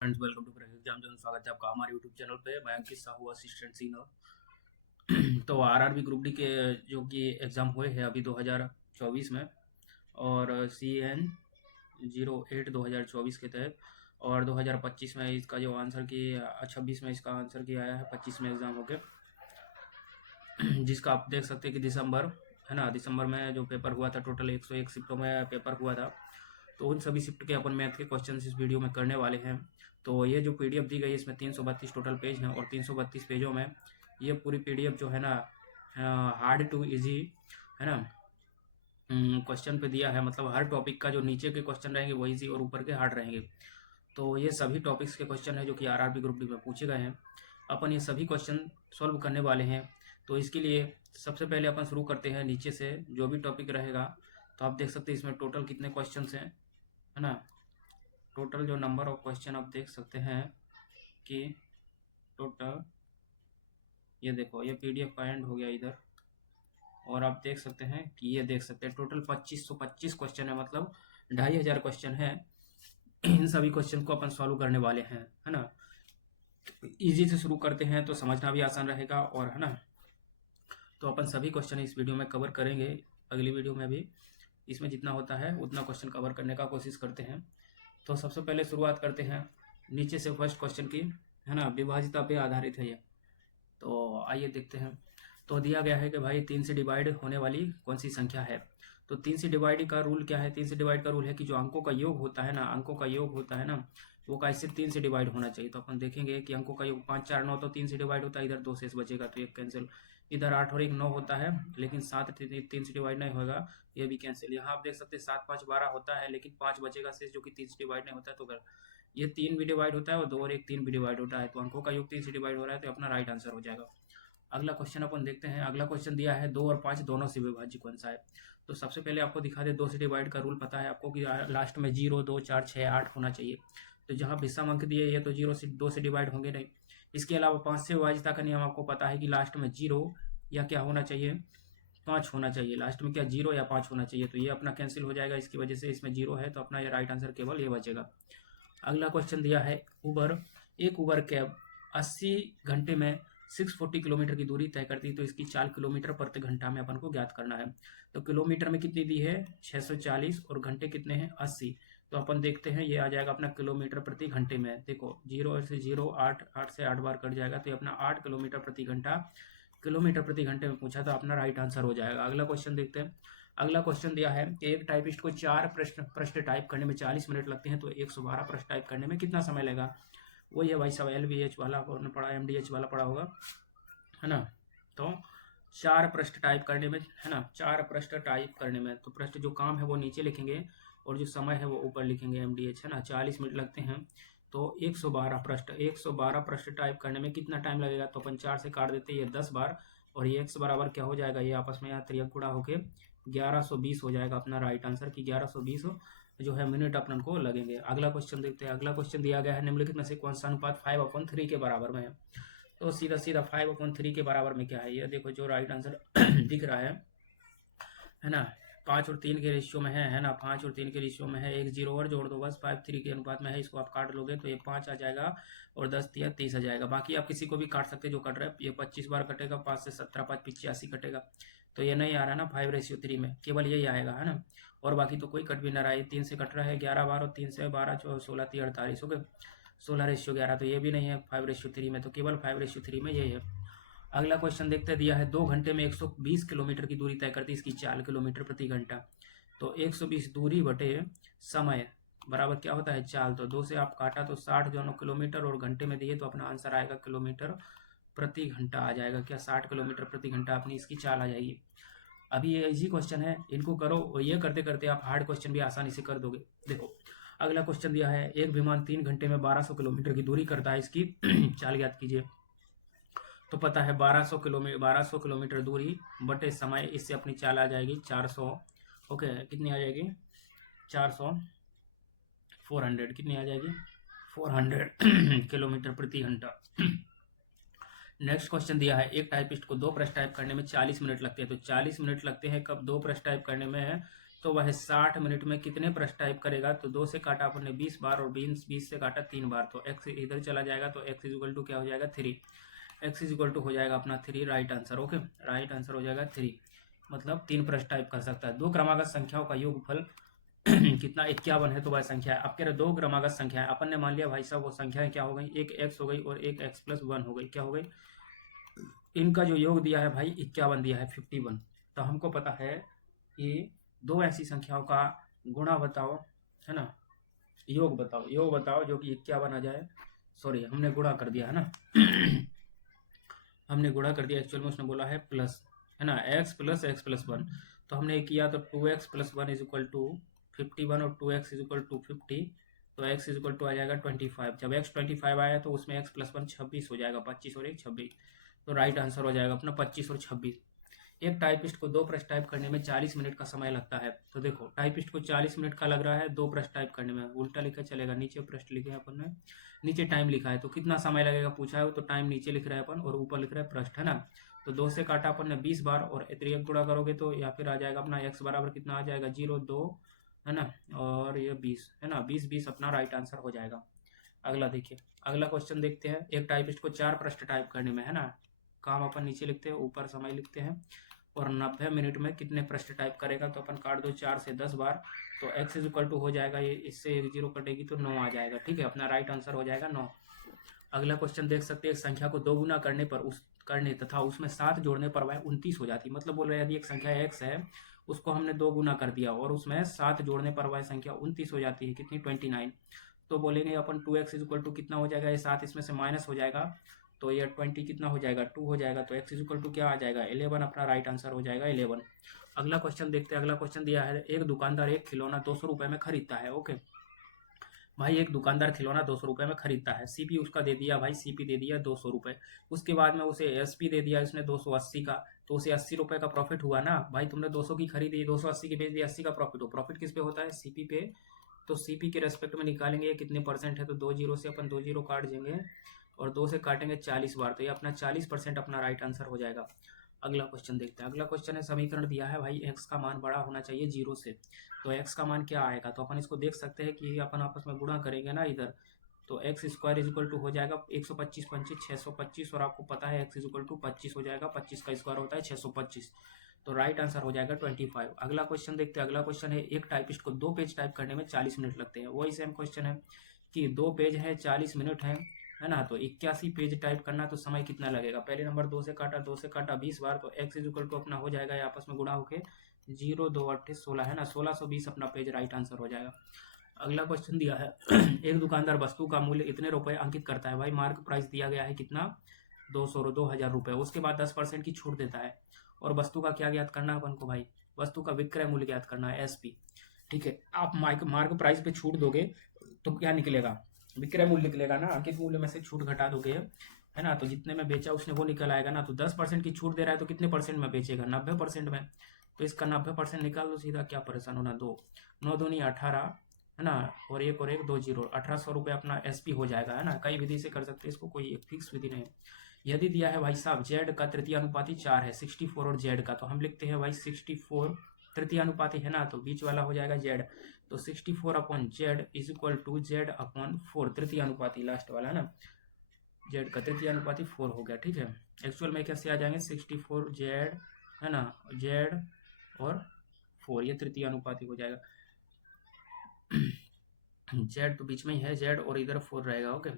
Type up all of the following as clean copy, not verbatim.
Friends, welcome to crack exam zone. स्वागत है आपका हमारे यूट्यूब चैनल पे। मैं अंकित साहू, असिस्टेंट सीनियर। तो आरआरबी ग्रुप डी के जो कि एग्ज़ाम हुए हैं अभी 2024 में, और CN 08 2024 के तहत, और 2025 में इसका जो आंसर की 26 में इसका आंसर की आया है, 25 में एग्ज़ाम हो गया, जिसका आप देख सकते हैं कि दिसंबर है ना, दिसंबर में जो पेपर हुआ था, टोटल 101 शिफ्टों में पेपर हुआ था। तो उन सभी शिफ्ट के अपन मैथ के क्वेश्चन इस वीडियो में करने वाले हैं। तो ये जो PDF दी गई है, इसमें 332 टोटल पेज हैं, और 332 पेजों में ये पूरी PDF जो है ना, हार्ड टू इजी है ना, क्वेश्चन पे दिया है। मतलब हर टॉपिक का जो नीचे के क्वेश्चन रहेंगे वो इजी और ऊपर के हार्ड रहेंगे। तो ये सभी टॉपिक्स के क्वेश्चन है जो कि आरआरबी ग्रुप डी में पूछे गए हैं। अपन ये सभी क्वेश्चन सॉल्व करने वाले हैं। तो इसके लिए सबसे पहले अपन शुरू करते हैं नीचे से, जो भी टॉपिक रहेगा। तो आप देख सकते हैं इसमें टोटल कितने क्वेश्चन हैं, है ना। टोटल जो नंबर ऑफ क्वेश्चन आप देख सकते हैं कि टोटल, ये देखो, ये PDF का एंड हो गया इधर, और आप देख सकते हैं कि ये देख सकते हैं टोटल 2525 क्वेश्चन है, मतलब 2500 क्वेश्चन है। इन सभी क्वेश्चन को अपन सॉल्व करने वाले हैं, है ना। इजी से शुरू करते हैं तो समझना भी आसान रहेगा, और है ना। तो अपन सभी क्वेश्चन इस वीडियो में कवर करेंगे, अगली वीडियो में भी इसमें जितना होता है उतना क्वेश्चन कवर करने का कोशिश करते हैं। तो सबसे पहले शुरुआत करते हैं नीचे से फर्स्ट क्वेश्चन की, है ना। विभाजिता पे आधारित है ये। तो आइए देखते हैं। तो दिया गया है कि भाई 3 से डिवाइड होने वाली कौन सी संख्या है। तो 3 से डिवाइड का रूल क्या है? 3 से डिवाइड का रूल है कि जो अंकों का योग होता है ना, अंकों का योग होता है ना, वो कैसे 3 से डिवाइड होना चाहिए। तो अपन देखेंगे कि अंकों का योग 5 4 9, तो 3 से डिवाइड होता है, इधर 2 शेष बचेगा तो एक कैंसिल। इधर 8 और 1 9 होता है, लेकिन 7 3 से डिवाइड नहीं होगा, ये भी कैंसिल। यहाँ आप देख सकते हैं 7 5 12 होता है, लेकिन 5 बचेगा शेष, जो कि 3 से डिवाइड नहीं होता है। तो अगर ये 3 भी डिवाइड होता है और 2 और 1 3 भी डिवाइड होता है, तो अंकों का योग 3 से डिवाइड हो रहा है, तो अपना राइट आंसर हो जाएगा। अगला क्वेश्चन अपन देखते हैं। अगला क्वेश्चन दिया है 2 और 5 दोनों से विभाज्य कौन सा है। तो सबसे पहले आपको दिखा दे, 2 से डिवाइड का रूल पता है आपको कि लास्ट में 0 2 4 6 8 होना चाहिए। तो जहाँ विषम अंक दिए ये तो 0 से 2 से डिवाइड होंगे नहीं। इसके अलावा 5 से विभाज्यता का नियम आपको पता है कि लास्ट में 0 या क्या होना चाहिए, 5 होना चाहिए। लास्ट में क्या 0 या 5 होना चाहिए, तो ये अपना कैंसिल हो जाएगा, इसकी वजह से इसमें 0 है, तो अपना ये राइट आंसर केवल ये बचेगा। अगला क्वेश्चन दिया है एक उबर कैब 80 घंटे में 640 किलोमीटर की दूरी तय करती है, तो इसकी 4 किलोमीटर प्रति घंटा में अपन को ज्ञात करना है। तो किलोमीटर में कितनी दी है? 640, और घंटे कितने हैं? 80। तो अपन देखते हैं, ये आ जाएगा अपना किलोमीटर प्रति घंटे में। देखो 0 से 0 8 8 से 8 बार कट जाएगा, तो ये अपना 8 किलोमीटर प्रति घंटा, किलोमीटर प्रति घंटे में पूछा, तो अपना राइट आंसर हो जाएगा। अगला क्वेश्चन देखते हैं। अगला क्वेश्चन दिया है कि एक टाइपिस्ट को 4 प्रश्न टाइप करने में 40 मिनट लगते हैं, तो 112 प्रश्न टाइप करने में कितना समय लगेगा। वो ये भाई सब LVH वाला आपने पढ़ा, MDH वाला पढ़ा होगा, है ना। तो 4 प्रश्न टाइप करने में, है ना, 4 प्रश्न टाइप करने में, तो प्रश्न जो काम है वो नीचे लिखेंगे और जो समय है वो ऊपर लिखेंगे, MDH, है ना। 40 मिनट लगते हैं, तो 112 प्रश्न टाइप करने में कितना टाइम लगेगा। तो अपन 4 से काट देते हैं, ये 10 बार, और ये x बराबर क्या हो जाएगा, ये आपस में यहाँ त्रियक गुणा होके 1120 हो जाएगा अपना राइट आंसर की 1120 जो है मिनट अपन को लगेंगे। अगला क्वेश्चन देखते हैं। अगला क्वेश्चन दिया गया है निम्नलिखित में से कौन सा अनुपात 5/3 के बराबर में है। तो सीधा सीधा 5/3 के बराबर में क्या है, ये देखो जो राइट आंसर दिख रहा है ना, 5 और 3 के रेशियो में है ना, 5 और 3 के रेशियो में है, एक 0 और जोड़ दो बस, 5 3 के अनुपात में है। इसको आप काट लोगे तो ये 5 आ जाएगा, और 10 या 30 आ जाएगा। बाकी आप किसी को भी काट सकते जो कट रहा है, ये 25 बार कटेगा, 5 से 17 5 85 कटेगा, तो ये नहीं आ रहा ना 5/3 में, केवल यही आएगा, है ना। और बाकी तो कोई कट भी ना रहा है। 3 से कट रहा है 11 बार, और 3 से 12 16 3 48 हो गए, 16/11, तो ये भी नहीं है 5/3 में, तो केवल 5/3 में यही है। अगला क्वेश्चन देखते दिया है 2 घंटे में 120 किलोमीटर की दूरी तय करती है, इसकी 4 किलोमीटर प्रति घंटा। तो 120 दूरी बटे समय बराबर क्या होता है, चाल। तो 2 से आप काटा तो 60 दोनों किलोमीटर, और घंटे में दिए तो अपना आंसर आएगा किलोमीटर प्रति घंटा आ जाएगा। क्या 60 किलोमीटर प्रति घंटा अपनी इसकी चाल आ जाएगी। अभी ये इजी क्वेश्चन है, इनको करो, और ये करते करते आप हार्ड क्वेश्चन भी आसानी से कर दोगे। देखो अगला क्वेश्चन दिया है एक विमान 3 घंटे में 1200 किलोमीटर की दूरी करता है, इसकी चाल ज्ञात कीजिए। तो पता है 1200 किलोमीटर दूरी बटे समय, इससे अपनी चाल आ जाएगी 400। ओके, कितनी आ जाएगी 400, 400 कितनी आ जाएगी 400 किलोमीटर प्रति घंटा। नेक्स्ट क्वेश्चन दिया है एक टाइपिस्ट को 2 प्रश्न टाइप करने में 40 मिनट लगते हैं। तो 40 मिनट लगते हैं कब 2 प्रश्न टाइप करने में है, तो वह 60 मिनट में कितने पृष्ठ टाइप करेगा। तो 2 से काटा अपन ने 20 बार और 20 से काटा 3 बार, तो x इधर चला जाएगा, तो x इक्वल टू क्या हो जाएगा 3। x इक्वल टू हो जाएगा अपना 3, right answer. Okay, right answer हो जाएगा 3, मतलब 3 पृष्ठ टाइप कर सकता है। दो क्रमागत संख्याओं का योगफल कितना 51 है, तो वह संख्या है। अब कह रहे दो क्रमागत संख्या है, अपन ने मान लिया भाई साहब वो संख्याएं क्या हो गई, एक x हो गई और एक x प्लस 1 हो गई। क्या हो गई, इनका जो योग दिया है भाई 51 दिया है, 51। तो हमको पता है कि दो ऐसी संख्याओं का गुणा बताओ, है ना, योग बताओ जो कि 51 आ जाए। सॉरी, हमने गुणा कर दिया है ना हमने गुणा कर दिया, एक्चुअल में उसने बोला है प्लस, है ना, x प्लस 1। तो हमने किया तो 2x plus 1 is equal to 51 और 2x इज इक्वल टू 50, तो x इज इक्वल टू आ जाएगा 25। जब x 25 आया तो उसमें x प्लस 1 26 हो जाएगा, 25 और 1 26। तो राइट आंसर हो जाएगा अपना 25 और 26। एक टाइपिस्ट को 2 पृष्ठ टाइप करने में 40 मिनट का समय लगता है। तो देखो टाइपिस्ट को 40 मिनट का लग रहा है 2 पृष्ठ टाइप करने में, उल्टा लिखा चलेगा, नीचे पृष्ठ लिखे हैं अपन ने, नीचे टाइम लिखा है, तो कितना समय लगेगा पूछा है, तो टाइम नीचे लिख रहे हैं अपन और ऊपर लिख रहे हैं पृष्ठ, है ना। तो 2 से काटा अपन ने 20 बार और 3 गुणा करोगे तो या फिर आ जाएगा अपना x बराबर कितना आ जाएगा 0 2, है ना, और ये 20, है ना, 20 अपना राइट आंसर हो जाएगा। अगला देखिए, अगला क्वेश्चन देखते हैं। एक टाइपिस्ट को 4 पृष्ठ टाइप करने में, है ना, काम अपन नीचे लिखते हैं, ऊपर समय लिखते हैं, और 90 मिनट में कितने पृष्ठ टाइप करेगा। तो अपन काट दो 4 से 10 बार, तो x इज इक्वल टू हो जाएगा, ये इससे एक जीरो कटेगी तो 9 आ जाएगा। ठीक है, अपना राइट आंसर हो जाएगा 9। अगला क्वेश्चन देख सकते हैं, एक संख्या को 2 गुना करने तथा उसमें 7 जोड़ने पर वह 29 हो जाती है। मतलब बोल रहे हैं यदि एक संख्या x है उसको हमने 2 गुना कर दिया और उसमें 7 जोड़ने पर वह संख्या 29 हो जाती है, कितनी 29। तो बोलेंगे अपन 2x इज इक्वल टू कितना हो जाएगा, ये 7 इसमें से माइनस हो जाएगा, तो ये 20 कितना हो जाएगा 2 हो जाएगा, तो x इज इक्वल टू क्या आ जाएगा 11, अपना राइट आंसर हो जाएगा 11। अगला क्वेश्चन देखते हैं। अगला क्वेश्चन दिया है, एक दुकानदार एक खिलौना 200 रुपये में खरीदता है। ओके भाई, एक दुकानदार खिलौना 200 रुपये में खरीदता है, सीपी उसका दे दिया भाई, सीपी दे दिया 200 रुपये। उसके बाद में उसे एसपी दे दिया इसने 280 का, तो उसे 80 रुपये का प्रॉफिट हुआ ना भाई। तुमने 200 की खरीदी, 280 की बेच दी, 80 का प्रॉफिट हो। प्रॉफिट किस पे होता है, सीपी पे। तो सीपी के रेस्पेक्ट में निकालेंगे कितने परसेंट है, तो 2 जीरो से अपन 2 जीरो काट देंगे और 2 से काटेंगे 40 बार, तो ये अपना 40% अपना राइट आंसर हो जाएगा। अगला क्वेश्चन देखते हैं। अगला क्वेश्चन है, समीकरण दिया है भाई x का मान बड़ा होना चाहिए 0 से, तो x का मान क्या आएगा। तो अपन इसको देख सकते हैं कि अपन आपस में गुणा करेंगे ना इधर, तो x square is equal to हो जाएगा 125 25 625, और आपको पता है x इज इक्वल टू 25 हो जाएगा, 25 का स्क्वायर होता है 625, तो राइट आंसर हो जाएगा 25। अगला क्वेश्चन देखते हैं। अगला क्वेश्चन है, एक टाइपिस्ट को 2 पेज टाइप करने में 40 मिनट लगते हैं। वही सेम क्वेश्चन है कि 2 पेज है 40 मिनट है ना, तो 81 पेज टाइप करना, तो समय कितना लगेगा। पहले नंबर 2 से काटा 20 बार, तो x इज इक्वल टू अपना हो जाएगा आपस में गुणा होके 0 2 8 16, है ना, 1620 अपना पेज राइट आंसर हो जाएगा। अगला क्वेश्चन दिया है, एक दुकानदार वस्तु का मूल्य इतने रुपए अंकित करता है भाई, मार्क प्राइस दिया गया है कितना 2000 रुपए, उसके बाद 10% की छूट देता है, और वस्तु का क्या ज्ञात करना है अपन को भाई, वस्तु का विक्रय मूल्य ज्ञात करना है, एसपी। ठीक है, आप मार्क प्राइस पे छूट दोगे तो क्या निकलेगा, विक्रय मूल्य निकलेगा ना, अंकित मूल्य में से छूट घटा दोगे, है ना, तो जितने में बेचा उसने वो निकल आएगा ना। तो 10% की छूट दे रहा है तो कितने परसेंट में बेचेगा, 90% में, तो इसका 90% निकाल दो सीधा, क्या परेशान होना। 2 9 दूनी 18, है ना, और एक 2 जीरो, 1800 रुपये अपना एसपी हो जाएगा, है ना। कई विधि से कर सकते हैं इसको, कोई एक फिक्स विधि नहीं। यदि दिया है भाई साहब जेड का तृतीय अनुपाती 4 है, 64 और जेड का, तो हम लिखते हैं भाई 64 तृतीय अनुपाती है ना, तो बीच वाला हो जाएगा जेड, तो 64 upon Z is equal to Z upon 4, तृतीय अनुपाती लास्ट वाला, है ना, जेड का तृतीय अनुपाती 4 हो गया। ठीक है, एक्चुअल में कैसे आ जाएंगे 64 जेड, है ना, जेड और 4, ये तृतीय अनुपाती हो जाएगा। जेड तो बीच में ही है, जेड और इधर 4 रहेगा। ओके,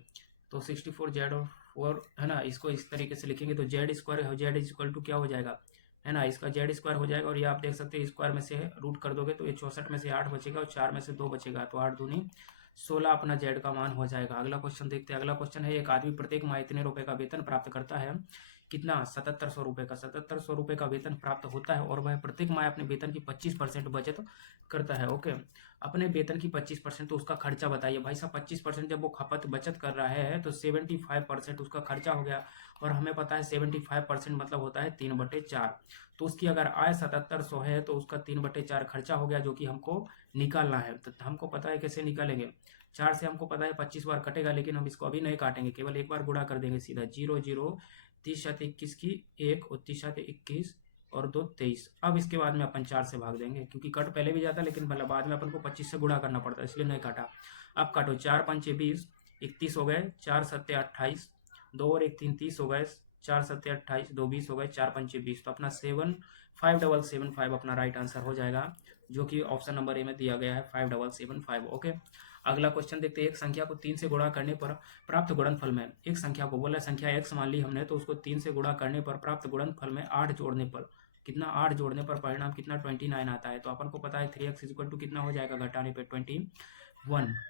तो 64 जेड और 4, है ना, इसको इस तरीके से लिखेंगे तो Z square, Z is equal to क्या हो जाएगा, है ना, इसका जेड स्क्वायर हो जाएगा, और ये आप देख सकते हैं स्क्वायर में से रूट कर दोगे तो ये 64 में से 8 बचेगा और 4 में से 2 बचेगा, तो 8 दूनी 16 अपना जेड का मान हो जाएगा। अगला क्वेश्चन देखते हैं। अगला क्वेश्चन है, एक आदमी प्रत्येक माह इतने रुपए का वेतन प्राप्त करता है, कितना 7700 रुपये का, 7700 रुपये का वेतन प्राप्त होता है, और वह प्रत्येक माह अपने वेतन की 25% बचत करता है। ओके, अपने वेतन की 25%, तो उसका खर्चा बताइए भाई साहब। 25% जब वो खपत बचत कर रहा है तो 75% उसका खर्चा हो गया, और हमें पता है 75% मतलब होता है 3/4, तो उसकी अगर आय 7700 है तो उसका 3/4 खर्चा हो गया, जो कि हमको निकालना है। तो हमको पता है कैसे निकालेंगे, 4 से हमको पता है 25 बार कटेगा, लेकिन हम इसको अभी नहीं काटेंगे, केवल एक बार गुणा कर देंगे सीधा, 0 0 30 7 21 की 1 और 30 7 21, और 2 23। अब इसके बाद में अपन 4 से भाग देंगे, क्योंकि कट पहले भी जाता लेकिन मतलब बाद में अपन को 25 से गुणा करना पड़ता है, इसलिए नहीं काटा। अब काटो, 4 पंचे 20, 31 हो गए, 4 सत्ते 28, 2 और 1 3 30 हो गए, 4 सत्ते 28, 2 20 हो गए, 4 पंचे 20। तो अपना 575775 अपना राइट आंसर हो जाएगा, जो कि ऑप्शन नंबर ए में दिया गया है 5775। ओके, अगला क्वेश्चन देखते हैं। एक संख्या को 3 से गुणा करने पर प्राप्त गुणनफल में, एक संख्या को बोला संख्या x मान ली हमने, तो उसको 3 से गुणा करने पर प्राप्त गुणनफल में 8 जोड़ने पर कितना, 8 जोड़ने पर परिणाम कितना 29 आता है। तो अपन को पता है 3x इक्वल टू कितना हो जाएगा, घटाने पे 21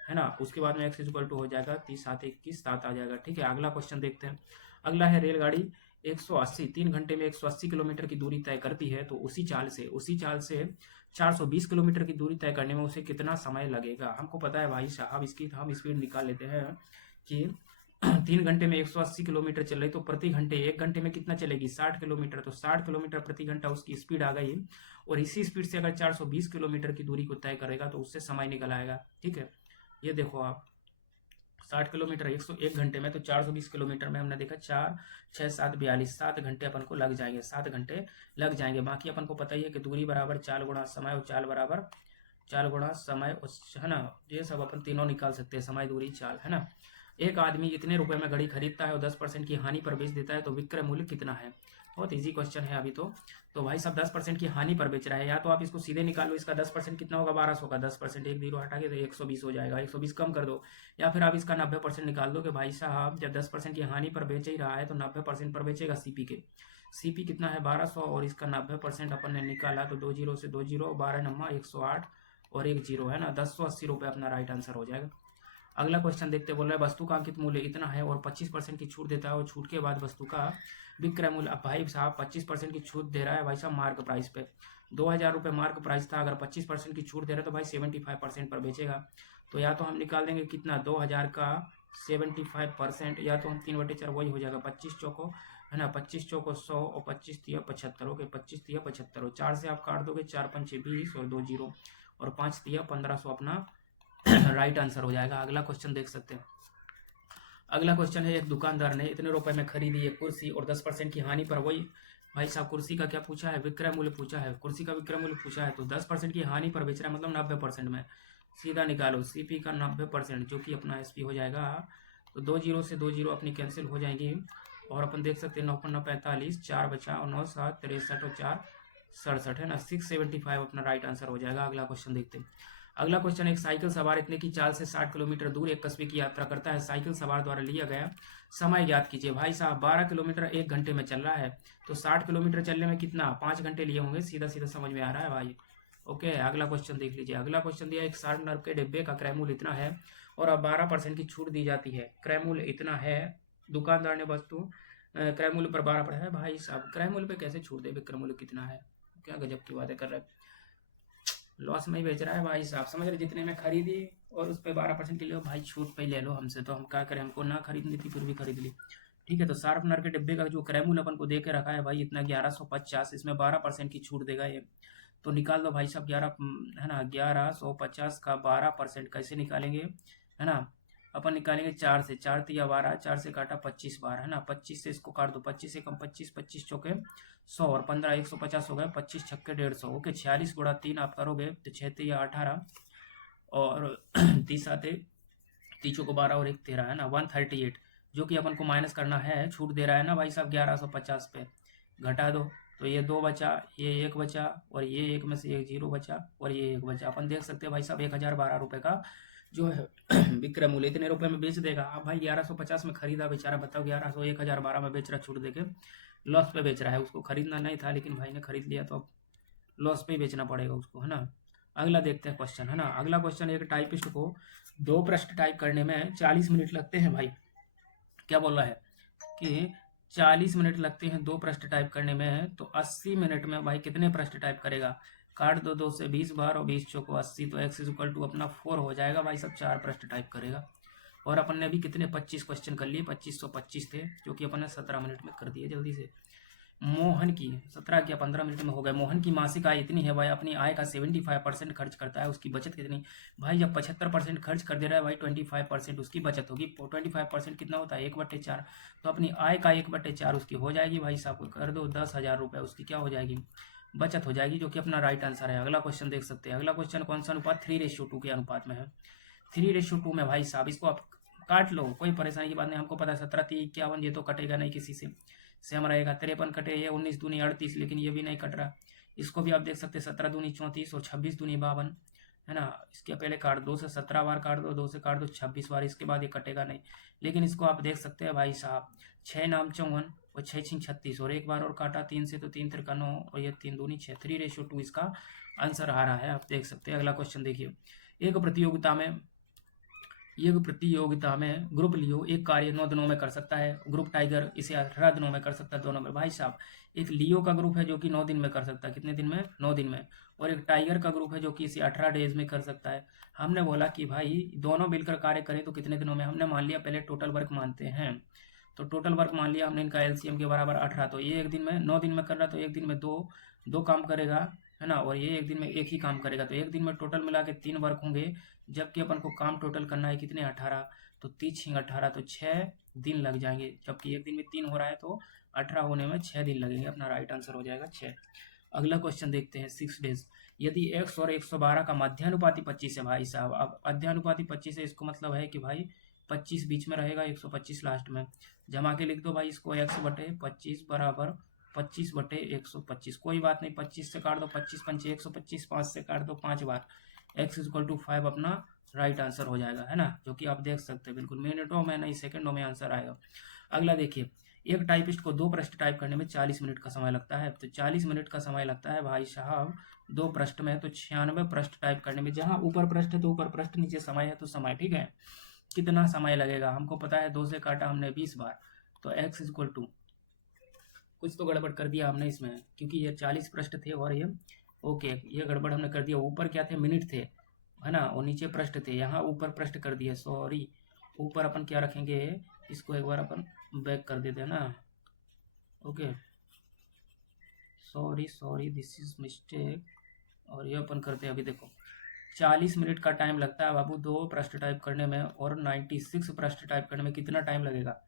है ना। उसके बाद में x इक्वल टू हो जाएगा 30 7 21 7 आ जाएगा। ठीक है, अगला क्वेश्चन देखते हैं। अगला है रेलगाड़ी 180 3 घंटे में 180 किलोमीटर की दूरी तय करती है, तो उसी चाल से 420 किलोमीटर की दूरी तय करने में उसे कितना समय लगेगा। हमको पता है भाई साहब, इसकी हम स्पीड निकाल लेते हैं कि 3 घंटे में 180 किलोमीटर चल रही, तो प्रति घंटे 1 घंटे में कितना चलेगी 60 किलोमीटर, तो 60 किलोमीटर प्रति घंटा उसकी स्पीड आ गई। और इसी स्पीड से अगर 420 किलोमीटर की दूरी को तय करेगा तो उससे समय निकल आएगा। ठीक है, ये देखो आप 60 किलोमीटर 101 घंटे में, तो 420 किलोमीटर में हमने देखा 4 6 7 42, 7 घंटे अपन को लग जाएंगे, 7 घंटे लग जाएंगे। बाकी अपन को पता ही है कि दूरी बराबर 4 गुणा समय और चाल बराबर 4 गुणा समय, है ना। ये सब अपन तीनों निकाल सकते हैं, समय दूरी चाल, है ना। एक आदमी इतने रुपए में घड़ी खरीदता है और 10% की हानि पर बेच देता है, तो विक्रय मूल्य कितना है। बहुत इजी क्वेश्चन है अभी तो भाई साहब 10% की हानि पर बेच रहा है, या तो आप इसको सीधे निकालो, इसका 10% कितना होगा 1200 का, 10% एक जीरो हटा के तो 120 हो जाएगा, 120 कम कर दो। या फिर आप इसका 90% निकाल दो कि भाई साहब जब 10% की हानि पर बेच ही रहा है तो 90% पर बेचेगा सीपी के। सीपी कितना है 1200 और इसका 90% अपन ने निकाला, तो 2 जीरो से 2 जीरो, 12 नम्मा 108 और 1 जीरो, है ना। 1080 रुपये अपना राइट आंसर हो जाएगा। अगला क्वेश्चन देखते, बोल रहा है वस्तु का अंकित मूल्य इतना है और 25% की छूट देता है, और छूट के बाद वस्तु का विक्रय मूल्य। अब भाई साहब 25% की छूट दे रहा है भाई साहब मार्क प्राइस पे, 2000 रुपये मार्क प्राइस था, अगर 25% की छूट दे रहा है तो भाई 75% पर बेचेगा। तो या तो हम निकाल देंगे कितना 2000 का 75%, या तो हम 3/4 वही हो जाएगा 25 चौको, है ना, 25 चौको 100 और 25 तिया 75, ओके 25 तिया 75, 4 से आप काट दोगे, 4 पंचे 20 और 2 जीरो और 5 तिया 1500 अपना राइट आंसर हो जाएगा। अगला क्वेश्चन देख सकते हैं। अगला क्वेश्चन है, एक दुकानदार ने इतने रुपए में खरीदी एक कुर्सी और 10% की हानि पर, वही भाई साहब कुर्सी का क्या पूछा है, विक्रय मूल्य पूछा है, कुर्सी का विक्रय मूल्य पूछा है, तो 10% की हानि पर बेच रहा है, मतलब 90% में। सीधा निकालो सीपी का 90%, जो कि अपना एसपी हो जाएगा। तो 2 जीरो से 2 जीरो अपनी कैंसिल हो जाएंगी, और अपन देख सकते हैं 9 9 45, 4 बचा और 9 7 63 और 4 67, है ना। 675 अपना राइट आंसर हो जाएगा। अगला क्वेश्चन देखते हैं। अगला क्वेश्चन, एक साइकिल सवार इतने की चाल से 60 किलोमीटर दूर एक कस्बे की यात्रा करता है, साइकिल सवार द्वारा लिया गया समय ज्ञात कीजिए। भाई साहब 12 किलोमीटर 1 घंटे में चल रहा है, तो 60 किलोमीटर चलने में कितना 5 घंटे लिए होंगे, सीधा सीधा समझ में आ रहा है भाई। ओके, अगला क्वेश्चन देख लीजिए। अगला क्वेश्चन दिया, एक साठ नर्व के डिब्बे का क्रय मूल्य इतना है और अब 12% की छूट दी जाती है, क्रय मूल्य इतना है। दुकानदार ने वस्तु क्रय मूल्य पर 12% है। भाई साहब क्रय मूल्य पे कैसे छूट दे, विक्रय मूल्य कितना है, क्या गजब की बातें कर रहे हैं। लॉस में ही बेच रहा है भाई साहब, समझ रहे, जितने में खरीदी और उस पर 12% के लिए भाई छूट पे ले लो हमसे, तो हम क्या करें, हमको ना खरीदनी थी फिर भी खरीद ली। ठीक है, तो शार्पनर के डिब्बे का जो क्रय मूल्य अपन को दे के रखा है भाई इतना 1150, इसमें 12% की छूट देगा ये, तो निकाल दो भाई साहब 11, है ना। 1150 का 12% कैसे निकालेंगे, है ना। अपन निकालेंगे 4 से, 4 तिया 12, 4 से काटा 25 बार, है ना। 25 से इसको काट दो, 25 से कम 25, 25 चौके 100 और 15 150 हो गए, 25 छक्के 150, ओके। 46 गुणा 3 आप करोगे तो 6 तिया 18 और 30 आते 30 को 12 और 1 13, है ना। 138, जो कि अपन को माइनस करना है, छूट दे रहा है ना भाई साहब 1150 पे, घटा दो तो ये 2 बचा, ये 1 बचा और ये 1 में से 1 जीरो बचा और ये 1 बचा। अपन देख सकते हैं भाई साहब 1012 रुपये का जो है विक्रय मूल्य, इतने रुपए में बेच देगा। अब भाई 1150 में खरीदा बेचारा, बताओ 1100 1012 में बेच रहा, छूट देके लॉस पे बेच रहा है। उसको खरीदना नहीं था लेकिन भाई ने खरीद लिया, तो अब लॉस पे ही बेचना पड़ेगा उसको, है ना। अगला देखते हैं क्वेश्चन, है ना। अगला क्वेश्चन, एक टाइपिस्ट को 2 पृष्ठ टाइप करने में 40 मिनट लगते हैं। भाई क्या बोल रहा है कि 40 मिनट लगते हैं 2 पृष्ठ टाइप करने में, तो 80 मिनट में भाई कितने पृष्ठ टाइप करेगा। काट दो 2 से 20 बार और 20 चौको 80, तो x इक्वल टू अपना 4 हो जाएगा भाई सब, 4 पृष्ठ टाइप करेगा। और अपन ने भी कितने 25 क्वेश्चन कर लिए, 2525 थे, जो कि अपन ने 17 मिनट में कर दिए जल्दी से। मोहन की 17 क्या 15 मिनट में हो गए। मोहन की मासिक आय इतनी है भाई, अपनी आय का 75% खर्च करता है, उसकी बचत कितनी? भाई जब 75% खर्च कर दे रहा है भाई, 25% उसकी बचत होगी। 25% कितना होता है? 1/4। तो अपनी आय का 1/4 उसकी हो जाएगी भाई साहब, कर दो 10,000 रुपये उसकी क्या हो जाएगी? बचत हो जाएगी, जो कि अपना राइट आंसर है। अगला क्वेश्चन देख सकते हैं। अगला क्वेश्चन कौन सा अनुपात? 3:2 के अनुपात में है। 3:2 में भाई साहब इसको आप काट लो, कोई परेशानी की बात नहीं। हमको पता है 17×3 = 51, ये तो कटेगा नहीं किसी से, सेम रहेगा। 53 कटे, ये 19×2 = 38, लेकिन ये भी नहीं कट रहा। इसको भी आप देख सकते हैं 17×2 = 34 और 26×2 = 52, है ना। इसके पहले काट दो, 2 से 17 बार काट दो, 2 से काट दो 26 बार, इसके बाद ये कटेगा नहीं। लेकिन इसको आप देख सकते हैं भाई साहब, 6 नाम 54 और 6×6 = 36, और एक बार और काटा 3 से तो 3 3 9 और ये 3×2 = 6। 3:2 इसका आंसर आ रहा है, आप देख सकते हैं। अगला क्वेश्चन देखिए। एक प्रतियोगिता में ग्रुप लियो एक कार्य 9 दिनों में कर सकता है। ग्रुप टाइगर इसे 18 दिनों में कर सकता है, दोनों में। भाई साहब एक लियो का ग्रुप है जो कि 9 दिन में कर सकता है, कितने दिन में? 9 दिन में। और एक टाइगर का ग्रुप है जो कि इसे 18 डेज में कर सकता है। हमने बोला कि भाई दोनों मिलकर कार्य करें तो कितने दिनों में? हमने मान लिया पहले टोटल वर्क मानते हैं, तो टोटल वर्क मान लिया हमने, इनका एलसीएम के बराबर 18। तो ये एक दिन में 9 दिन में कर रहा है, तो एक दिन में दो काम करेगा, है ना। और ये एक दिन में एक ही काम करेगा, तो एक दिन में टोटल मिला के 3 वर्क होंगे, जबकि अपन को काम टोटल करना है कितने? 18। तो 3×6 = 18, तो 6 दिन लग जाएंगे, जबकि एक दिन में 3 हो रहा है, तो 18 होने में 6 दिन लगेंगे। अपना राइट आंसर हो जाएगा 6। अगला क्वेश्चन देखते हैं। 6 डेज। यदि x और 112 का मध्यानुपाती 25 है भाई साहब, अब मध्यानुपाती 25 है, इसको मतलब है कि भाई 25 बीच में रहेगा, 125 लास्ट में। जमा के लिख दो भाई इसको, x/25 बराबर 25/125। कोई बात नहीं, 25 से काट दो, 25 पंचे 125, 5 से काट दो 5 बार, x = 5 अपना राइट आंसर हो जाएगा, है ना। जो कि आप देख सकते हैं, बिल्कुल मिनटों में नहीं सेकंडों में आंसर आएगा। अगला देखिए। एक टाइपिस्ट को 2 पृष्ठ टाइप करने में 40 मिनट का समय लगता है। तो 40 मिनट का समय लगता है भाई साहब 2 पृष्ठ में, तो 96 पृष्ठ टाइप करने में। जहां ऊपर पृष्ठ है तो ऊपर पृष्ठ, नीचे समय है तो समय, ठीक है। कितना समय लगेगा हमको पता है, 2 से काटा हमने 20 बार, तो x = कुछ तो गड़बड़ कर दिया हमने इसमें, क्योंकि ये 40 पृष्ठ थे और ये ओके, ये गड़बड़ हमने कर दिया। ऊपर क्या थे? मिनट थे, है ना, और नीचे पृष्ठ थे। यहाँ ऊपर पृष्ठ कर दिया, सॉरी। ऊपर अपन क्या रखेंगे, इसको एक बार अपन बैक कर देते हैं ना, okay, sorry this is mistake. और ये अपन करते हैं, अभी देखो 40 मिनट का टाइम लगता है बाबू 2 पृष्ठ टाइप करने में, और 96 पृष्ठ टाइप करने में कितना टाइम लगेगा?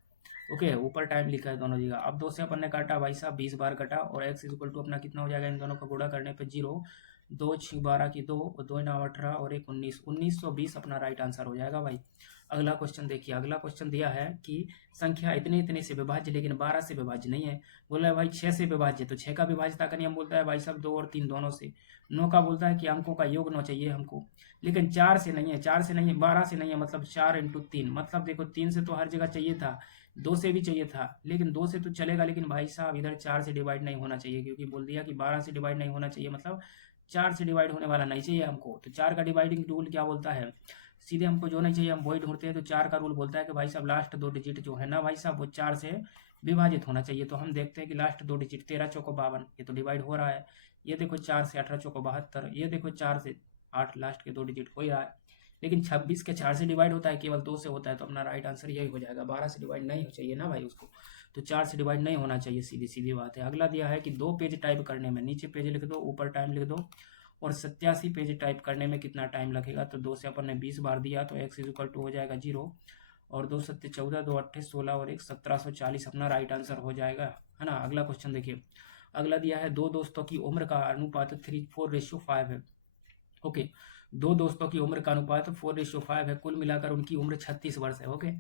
ओके, ऊपर टाइम लिखा है दोनों जगह। अब 2 से अपन ने काटा भाई साहब 20 बार कटा, और x = अपना कितना हो जाएगा? इन दोनों का गुणा करने पे 0, 2 6 12 की 2 और 2 9 18 और 1 19, 1920 अपना राइट आंसर हो जाएगा भाई। अगला क्वेश्चन देखिए। अगला क्वेश्चन दिया है कि संख्या इतने इतने से विभाज्य, लेकिन 12 से विभाज्य नहीं है। बोला है भाई 6 से विभाज्य, तो 6 का विभाज्यता का नियम बोलता है भाई साहब 2 और 3 दोनों से। 9 का बोलता है कि अंकों का योग 9 चाहिए हमको, लेकिन 4 से नहीं है, 4 से नहीं है, 12 से नहीं है, मतलब 4 × 3, मतलब देखो 3 से तो हर जगह चाहिए था, 2 से भी चाहिए था, लेकिन 2 से तो चलेगा, लेकिन भाई साहब इधर 4 से डिवाइड नहीं होना चाहिए, क्योंकि बोल दिया कि 12 से डिवाइड नहीं होना चाहिए, मतलब 4 से डिवाइड होने वाला नहीं चाहिए हमको। तो 4 का डिवाइडिंग रूल क्या बोलता है? सीधे हमको जो नहीं चाहिए हम वही ढूंढते हैं। तो 4 का रूल बोलता है कि भाई साहब लास्ट 2 डिजिट जो है ना भाई साहब, वो 4 से विभाजित होना चाहिए। तो हम देखते हैं कि लास्ट 2 डिजिट 13 चौको 52, ये तो डिवाइड हो रहा है। ये देखो 4 से 18 चौको 72, ये देखो 4 से 8 लास्ट के 2 डिजिट हो ही रहा है। लेकिन 26 के 4 से डिवाइड होता है, केवल 2 से होता है, तो अपना राइट आंसर यही हो जाएगा। 12 से डिवाइड नहीं हो चाहिए ना भाई उसको, तो 4 से डिवाइड नहीं होना चाहिए, सीधी सीधी बात है। अगला दिया है कि 2 पेज टाइप करने में, नीचे पेज लिख दो, ऊपर टाइम लिख दो, और 87 पेज टाइप करने में कितना टाइम लगेगा? तो 2 से अपन ने 20 बार दिया, तो x = हो जाएगा 0, और 2 7 14, 2 8 16 और 1 1740 अपना राइट आंसर हो जाएगा, है ना। अगला क्वेश्चन देखिए। अगला दिया है 2 दोस्तों की उम्र का अनुपात 4:5 है। ओके, 2 दोस्तों की उम्र का अनुपात 4:5 है, कुल मिलाकर उनकी उम्र 36 वर्ष है। ओके,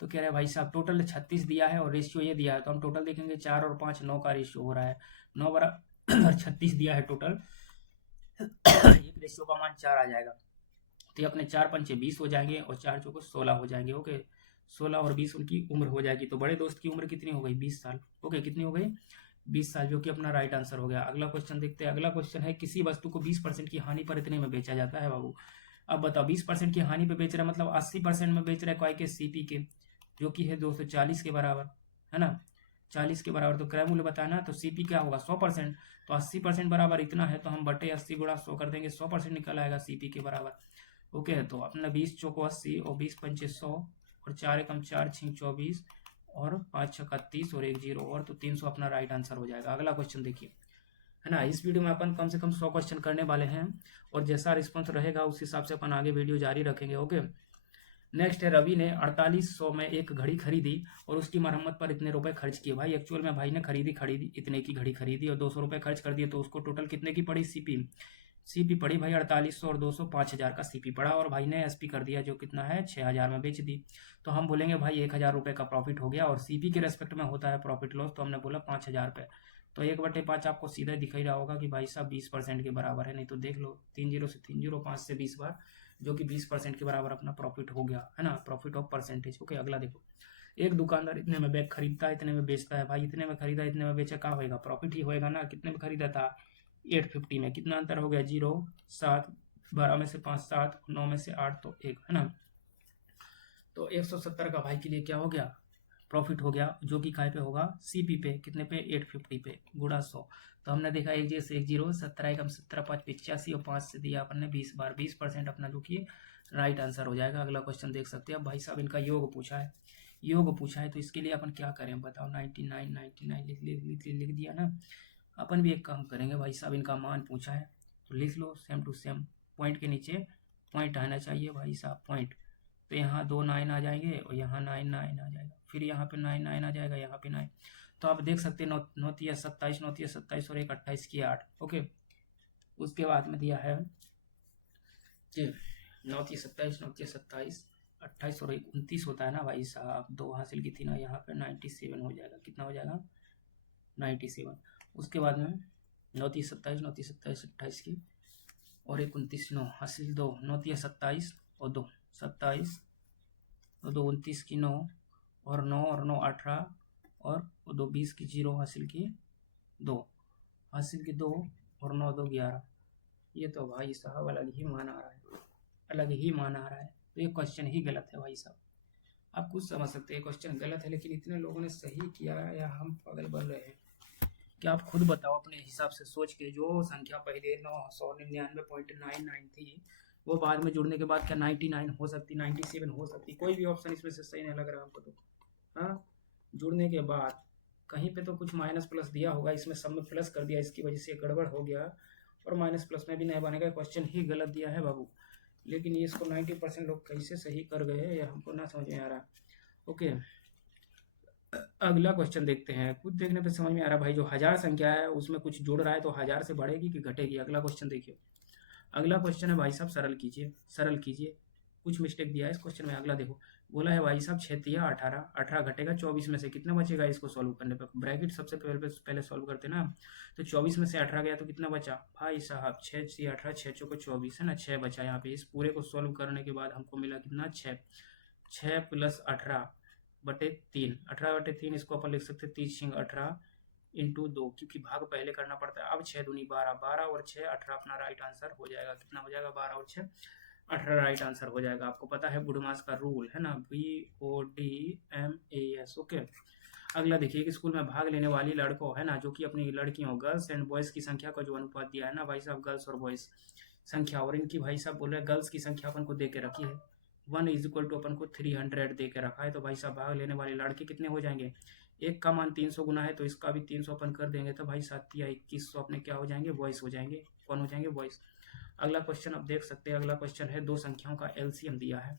तो कह रहे हैं भाई साहब टोटल 36 दिया है और रेशियो ये दिया है, तो हम टोटल देखेंगे 4 और 5 9 का रेशियो हो रहा है, 9 बराबर 36 दिया है टोटल, एक रेशियो का मान 4 आ जाएगा। तो ये अपने 4 पंचे 20 हो जाएंगे, और 4 चौको 16 हो जाएंगे। ओके, 16 और 20 उनकी उम्र हो जाएगी। तो बड़े दोस्त की उम्र कितनी हो गई? 20 साल। ओके, कितनी हो गई? 20 साल, जो कि अपना राइट आंसर हो गया। अगला क्वेश्चन देखते हैं। अगला क्वेश्चन है किसी वस्तु को 20% की हानि पर इतने में बेचा जाता है बाबू। अब बताओ 20% की हानि पे बेच रहा है, मतलब 80% में बेच रहा है काय के? सीपी के, जो कि है 240 के बराबर, है ना, 40 के बराबर। तो क्रय मूल्य बताना, तो सीपी क्या होगा? 100%, तो 80% बराबर इतना है, तो हम बटे 80 गुणा 100 कर देंगे, 100% निकल आएगा सीपी के बराबर। ओके, तो अपना 20 चौको 80 और 20 पंचे 100 और 4 एकम 4 6 24 और 5 छक्का 30 और 1 जीरो और, तो 300 अपना राइट आंसर हो जाएगा। अगला क्वेश्चन देखिए, है ना। इस वीडियो में अपन कम से कम 100 क्वेश्चन करने वाले हैं और जैसा रिस्पॉन्स रहेगा उस हिसाब से अपन आगे वीडियो जारी रखेंगे। ओके, नेक्स्ट है, रवि ने 4800 में एक घड़ी खरीदी और उसकी मरम्मत पर इतने रुपए खर्च किए। भाई एक्चुअल में भाई ने खरीदी इतने की घड़ी खरीदी और 200 रुपए खर्च कर दिए, तो उसको टोटल कितने की पड़ी सीपी पड़ी भाई 4800 और 200 5000 का सीपी पड़ा, और भाई ने एसपी कर दिया जो कितना है 6000 में बेच दी। तो हम बोलेंगे भाई 1000 रुपये का प्रॉफिट हो गया, और सीपी के रेस्पेक्ट में होता है प्रॉफिट लॉस, तो हमने बोला 5000 रुपये। तो 1/5 आपको सीधा दिख ही रहा होगा कि भाई साहब 20% के बराबर है, नहीं तो देख लो 3 जीरो से 3 जीरो 5 से 20 बार, जो कि 20% के बराबर अपना प्रॉफिट हो गया, है ना, प्रॉफिट ऑफ परसेंटेज। ओके, अगला देखो, एक दुकानदार इतने में बैग खरीदता है, इतने में बेचता है। भाई इतने में खरीदा इतने में बेचा, क्या होगा, प्रॉफिट ही होएगा ना। कितने में खरीदा था 850 में, कितना अंतर हो गया 0 7, 12 में से 5 7, 9 में से 8 तो 1, है ना। तो 170 का भाई के लिए क्या हो गया, प्रॉफिट हो गया, जो कि काय पे होगा, सीपी पे, कितने पे 850 पे, गुणा 100। तो हमने देखा 1 जैसे 1 जीरो, 17 एकम 17 5 85 और 5 से दिया अपन ने 20 बार, 20% अपना जो कि राइट आंसर हो जाएगा। अगला क्वेश्चन देख सकते हैं। अब भाई साहब इनका योग पूछा है, तो इसके लिए अपन क्या करें बताओ, 99 लिख दिया ना। अपन भी एक काम करेंगे भाई साहब, इनका मान पूछा है तो लिख लो सेम टू सेम, पॉइंट के नीचे पॉइंट आना चाहिए भाई साहब, पॉइंट। तो यहाँ 2 9 आ जाएंगे और यहाँ 9 9 आ जाएगा, फिर यहाँ पे 9 9 आ जाएगा, यहाँ पे 9। तो आप देख सकते हैं 9 3 27, 9 3 27 और 1 28 की 8। ओके, उसके बाद में दिया है जी 9 3 27, 9 3 27 28 और 1 29 होता है ना भाई साहब, 2 हासिल की थी ना, यहाँ पे 97 हो जाएगा। कितना हो जाएगा 97। उसके बाद में 9 3 27, 9 3 27 28 की और 1 29 9 हासिल 2, 9 3 27 और 2 27 और 2 29 की 9 और 9 और 9 18 और 2 20 की 0 हासिल की 2 हासिल की 2 और 9 2 11। ये तो भाई साहब अलग ही मान आ रहा है, अलग ही मान आ रहा है। तो ये क्वेश्चन ही गलत है भाई साहब। आप कुछ समझ सकते हैं क्वेश्चन गलत है, लेकिन इतने लोगों ने सही किया या हम पागल बन रहे हैं क्या? आप खुद बताओ अपने हिसाब से सोच के। जो संख्या पहले 999.99 थी, वो बाद में जुड़ने के बाद क्या 99 हो सकती, 97 हो सकती? कोई भी ऑप्शन इसमें से सही नहीं लग रहा हमको तो। हाँ, जुड़ने के बाद कहीं पे तो कुछ माइनस प्लस दिया होगा, इसमें सब में प्लस कर दिया, इसकी वजह से गड़बड़ हो गया, और माइनस प्लस में भी नहीं बनेगा, क्वेश्चन ही गलत दिया है बाबू। लेकिन ये इसको 90% लोग कैसे सही कर गए हैं, ये हमको ना समझ में आ रहा। ओके, अगला क्वेश्चन देखते हैं। कुछ देखने पे समझ में आ रहा भाई, जो 1000 संख्या है उसमें कुछ जुड़ रहा है, तो 1000 से बढ़ेगी कि घटेगी? अगला क्वेश्चन देखिए। अगला क्वेश्चन है भाई साहब, सरल कीजिए, कुछ मिस्टेक दिया है इस क्वेश्चन में। अगला देखो, बोला है भाई साहब 6 तिया 18, 18 घटेगा 24 में से, कितना बचेगा? इसको सॉल्व करने पर ब्रैकेट सबसे पहले सॉल्व करते ना। तो 24 में से 18 गया तो कितना बचा भाई साहब? 6 तिया 18, 6 चौको 24, है ना, 6 बचा। यहाँ पे इस पूरे को सॉल्व करने के बाद हमको मिला कितना, 6 6 प्लस 18/3, 18/3 इसको अपन लिख सकते 30 × 18 इंटू 2, क्योंकि भाग पहले करना पड़ता है। अब 6 दूनी 12, 12 और 6 18 अपना राइट आंसर हो जाएगा। कितना हो जाएगा? 12 और 6 18 राइट आंसर हो जाएगा। आपको पता है गुडमास का रूल, है ना, BODMAS। ओके, अगला देखिए कि स्कूल में भाग लेने वाली लड़कों, है ना, जो कि अपनी लड़कियों गर्ल्स एंड बॉयज़ की संख्या का जो अनुपात दिया है ना भाई साहब, गर्ल्स और बॉयज़ संख्या, और इनकी भाई साहब बोल रहे हैं गर्ल्स की संख्या अपन को दे के रखी है 1 = अपन को 300 दे के रखा है। तो भाई साहब भाग लेने वाले लड़के कितने हो जाएंगे? एक का मान 300 गुना है, तो इसका भी 300 अपन कर देंगे, तो भाई 7 या 2100 अपने क्या हो जाएंगे? बॉयस हो जाएंगे। कौन हो जाएंगे? बॉयस। अगला क्वेश्चन आप देख सकते हैं। अगला क्वेश्चन है, दो संख्याओं का एलसीएम दिया है।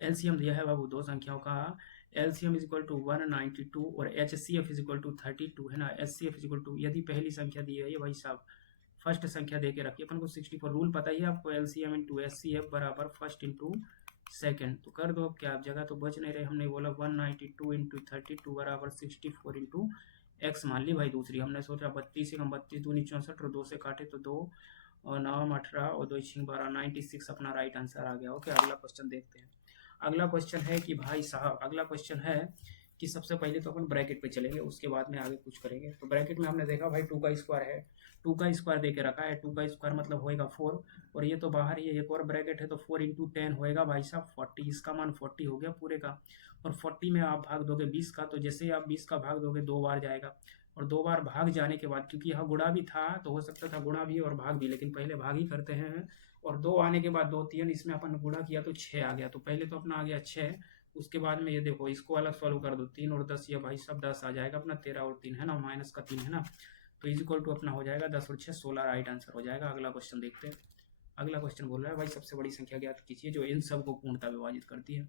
एलसीएम दिया है बाबू, दो संख्याओं का एलसीएम = 192 और एचसीएफ = 32, है ना। एचसीएफ = यदि पहली संख्या दी है ये भाई साहब, फर्स्ट संख्या दे के रखिए अपन को 64, रूल पता ही है आपको, एलसीएम × एचसीएफ बराबर फर्स्ट इंटू सेकेंड। तो कर दो, अब क्या आप जगह तो बच नहीं रहे। हमने बोला 192 × 32 बराबर 64 इंटू एक्स मान ली भाई दूसरी। हमने सोचा 32 × 32 दूनी 64 और 2 से काटे तो 2 और 9 18 और 2 6 12 96 अपना राइट आंसर आ गया। ओके, अगला क्वेश्चन देखते हैं। अगला क्वेश्चन है कि भाई साहब, अगला क्वेश्चन है कि सबसे पहले तो अपन ब्रैकेट पे चलेंगे, उसके बाद में आगे कुछ करेंगे। तो ब्रैकेट में हमने देखा भाई 2 का स्क्वायर है, 2 का स्क्वायर दे के रखा है, 2 का स्क्वायर मतलब होएगा 4, और ये तो बाहर ये एक और ब्रैकेट है, तो 4 × 10 होएगा भाई साहब 40। इसका मान 40 हो गया पूरे का, और 40 में आप भाग दोगे 20 का, तो जैसे ही आप 20 का भाग दोगे 2 बार जाएगा, और 2 बार भाग जाने के बाद, क्योंकि यहाँ गुणा भी था तो हो सकता था गुणा भी और भाग भी, लेकिन पहले भाग ही करते हैं, और 2 आने के बाद 2 3 इसमें अपन गुणा किया तो 6 आ गया। तो पहले तो अपना आ गया 6, उसके बाद में ये देखो इसको अलग सॉल्व कर दो, 3 और 10, ये भाई सब 10 आ जाएगा अपना, 13 और 3 है ना, माइनस का 3 है ना, तो इज इक्वल टू अपना हो जाएगा 10 और 6 16, राइट आंसर हो जाएगा। अगला क्वेश्चन देखते हैं। अगला क्वेश्चन बोल रहा है भाई सबसे बड़ी संख्या ज्ञात कीजिए जो इन सब को पूर्णता विभाजित करती है।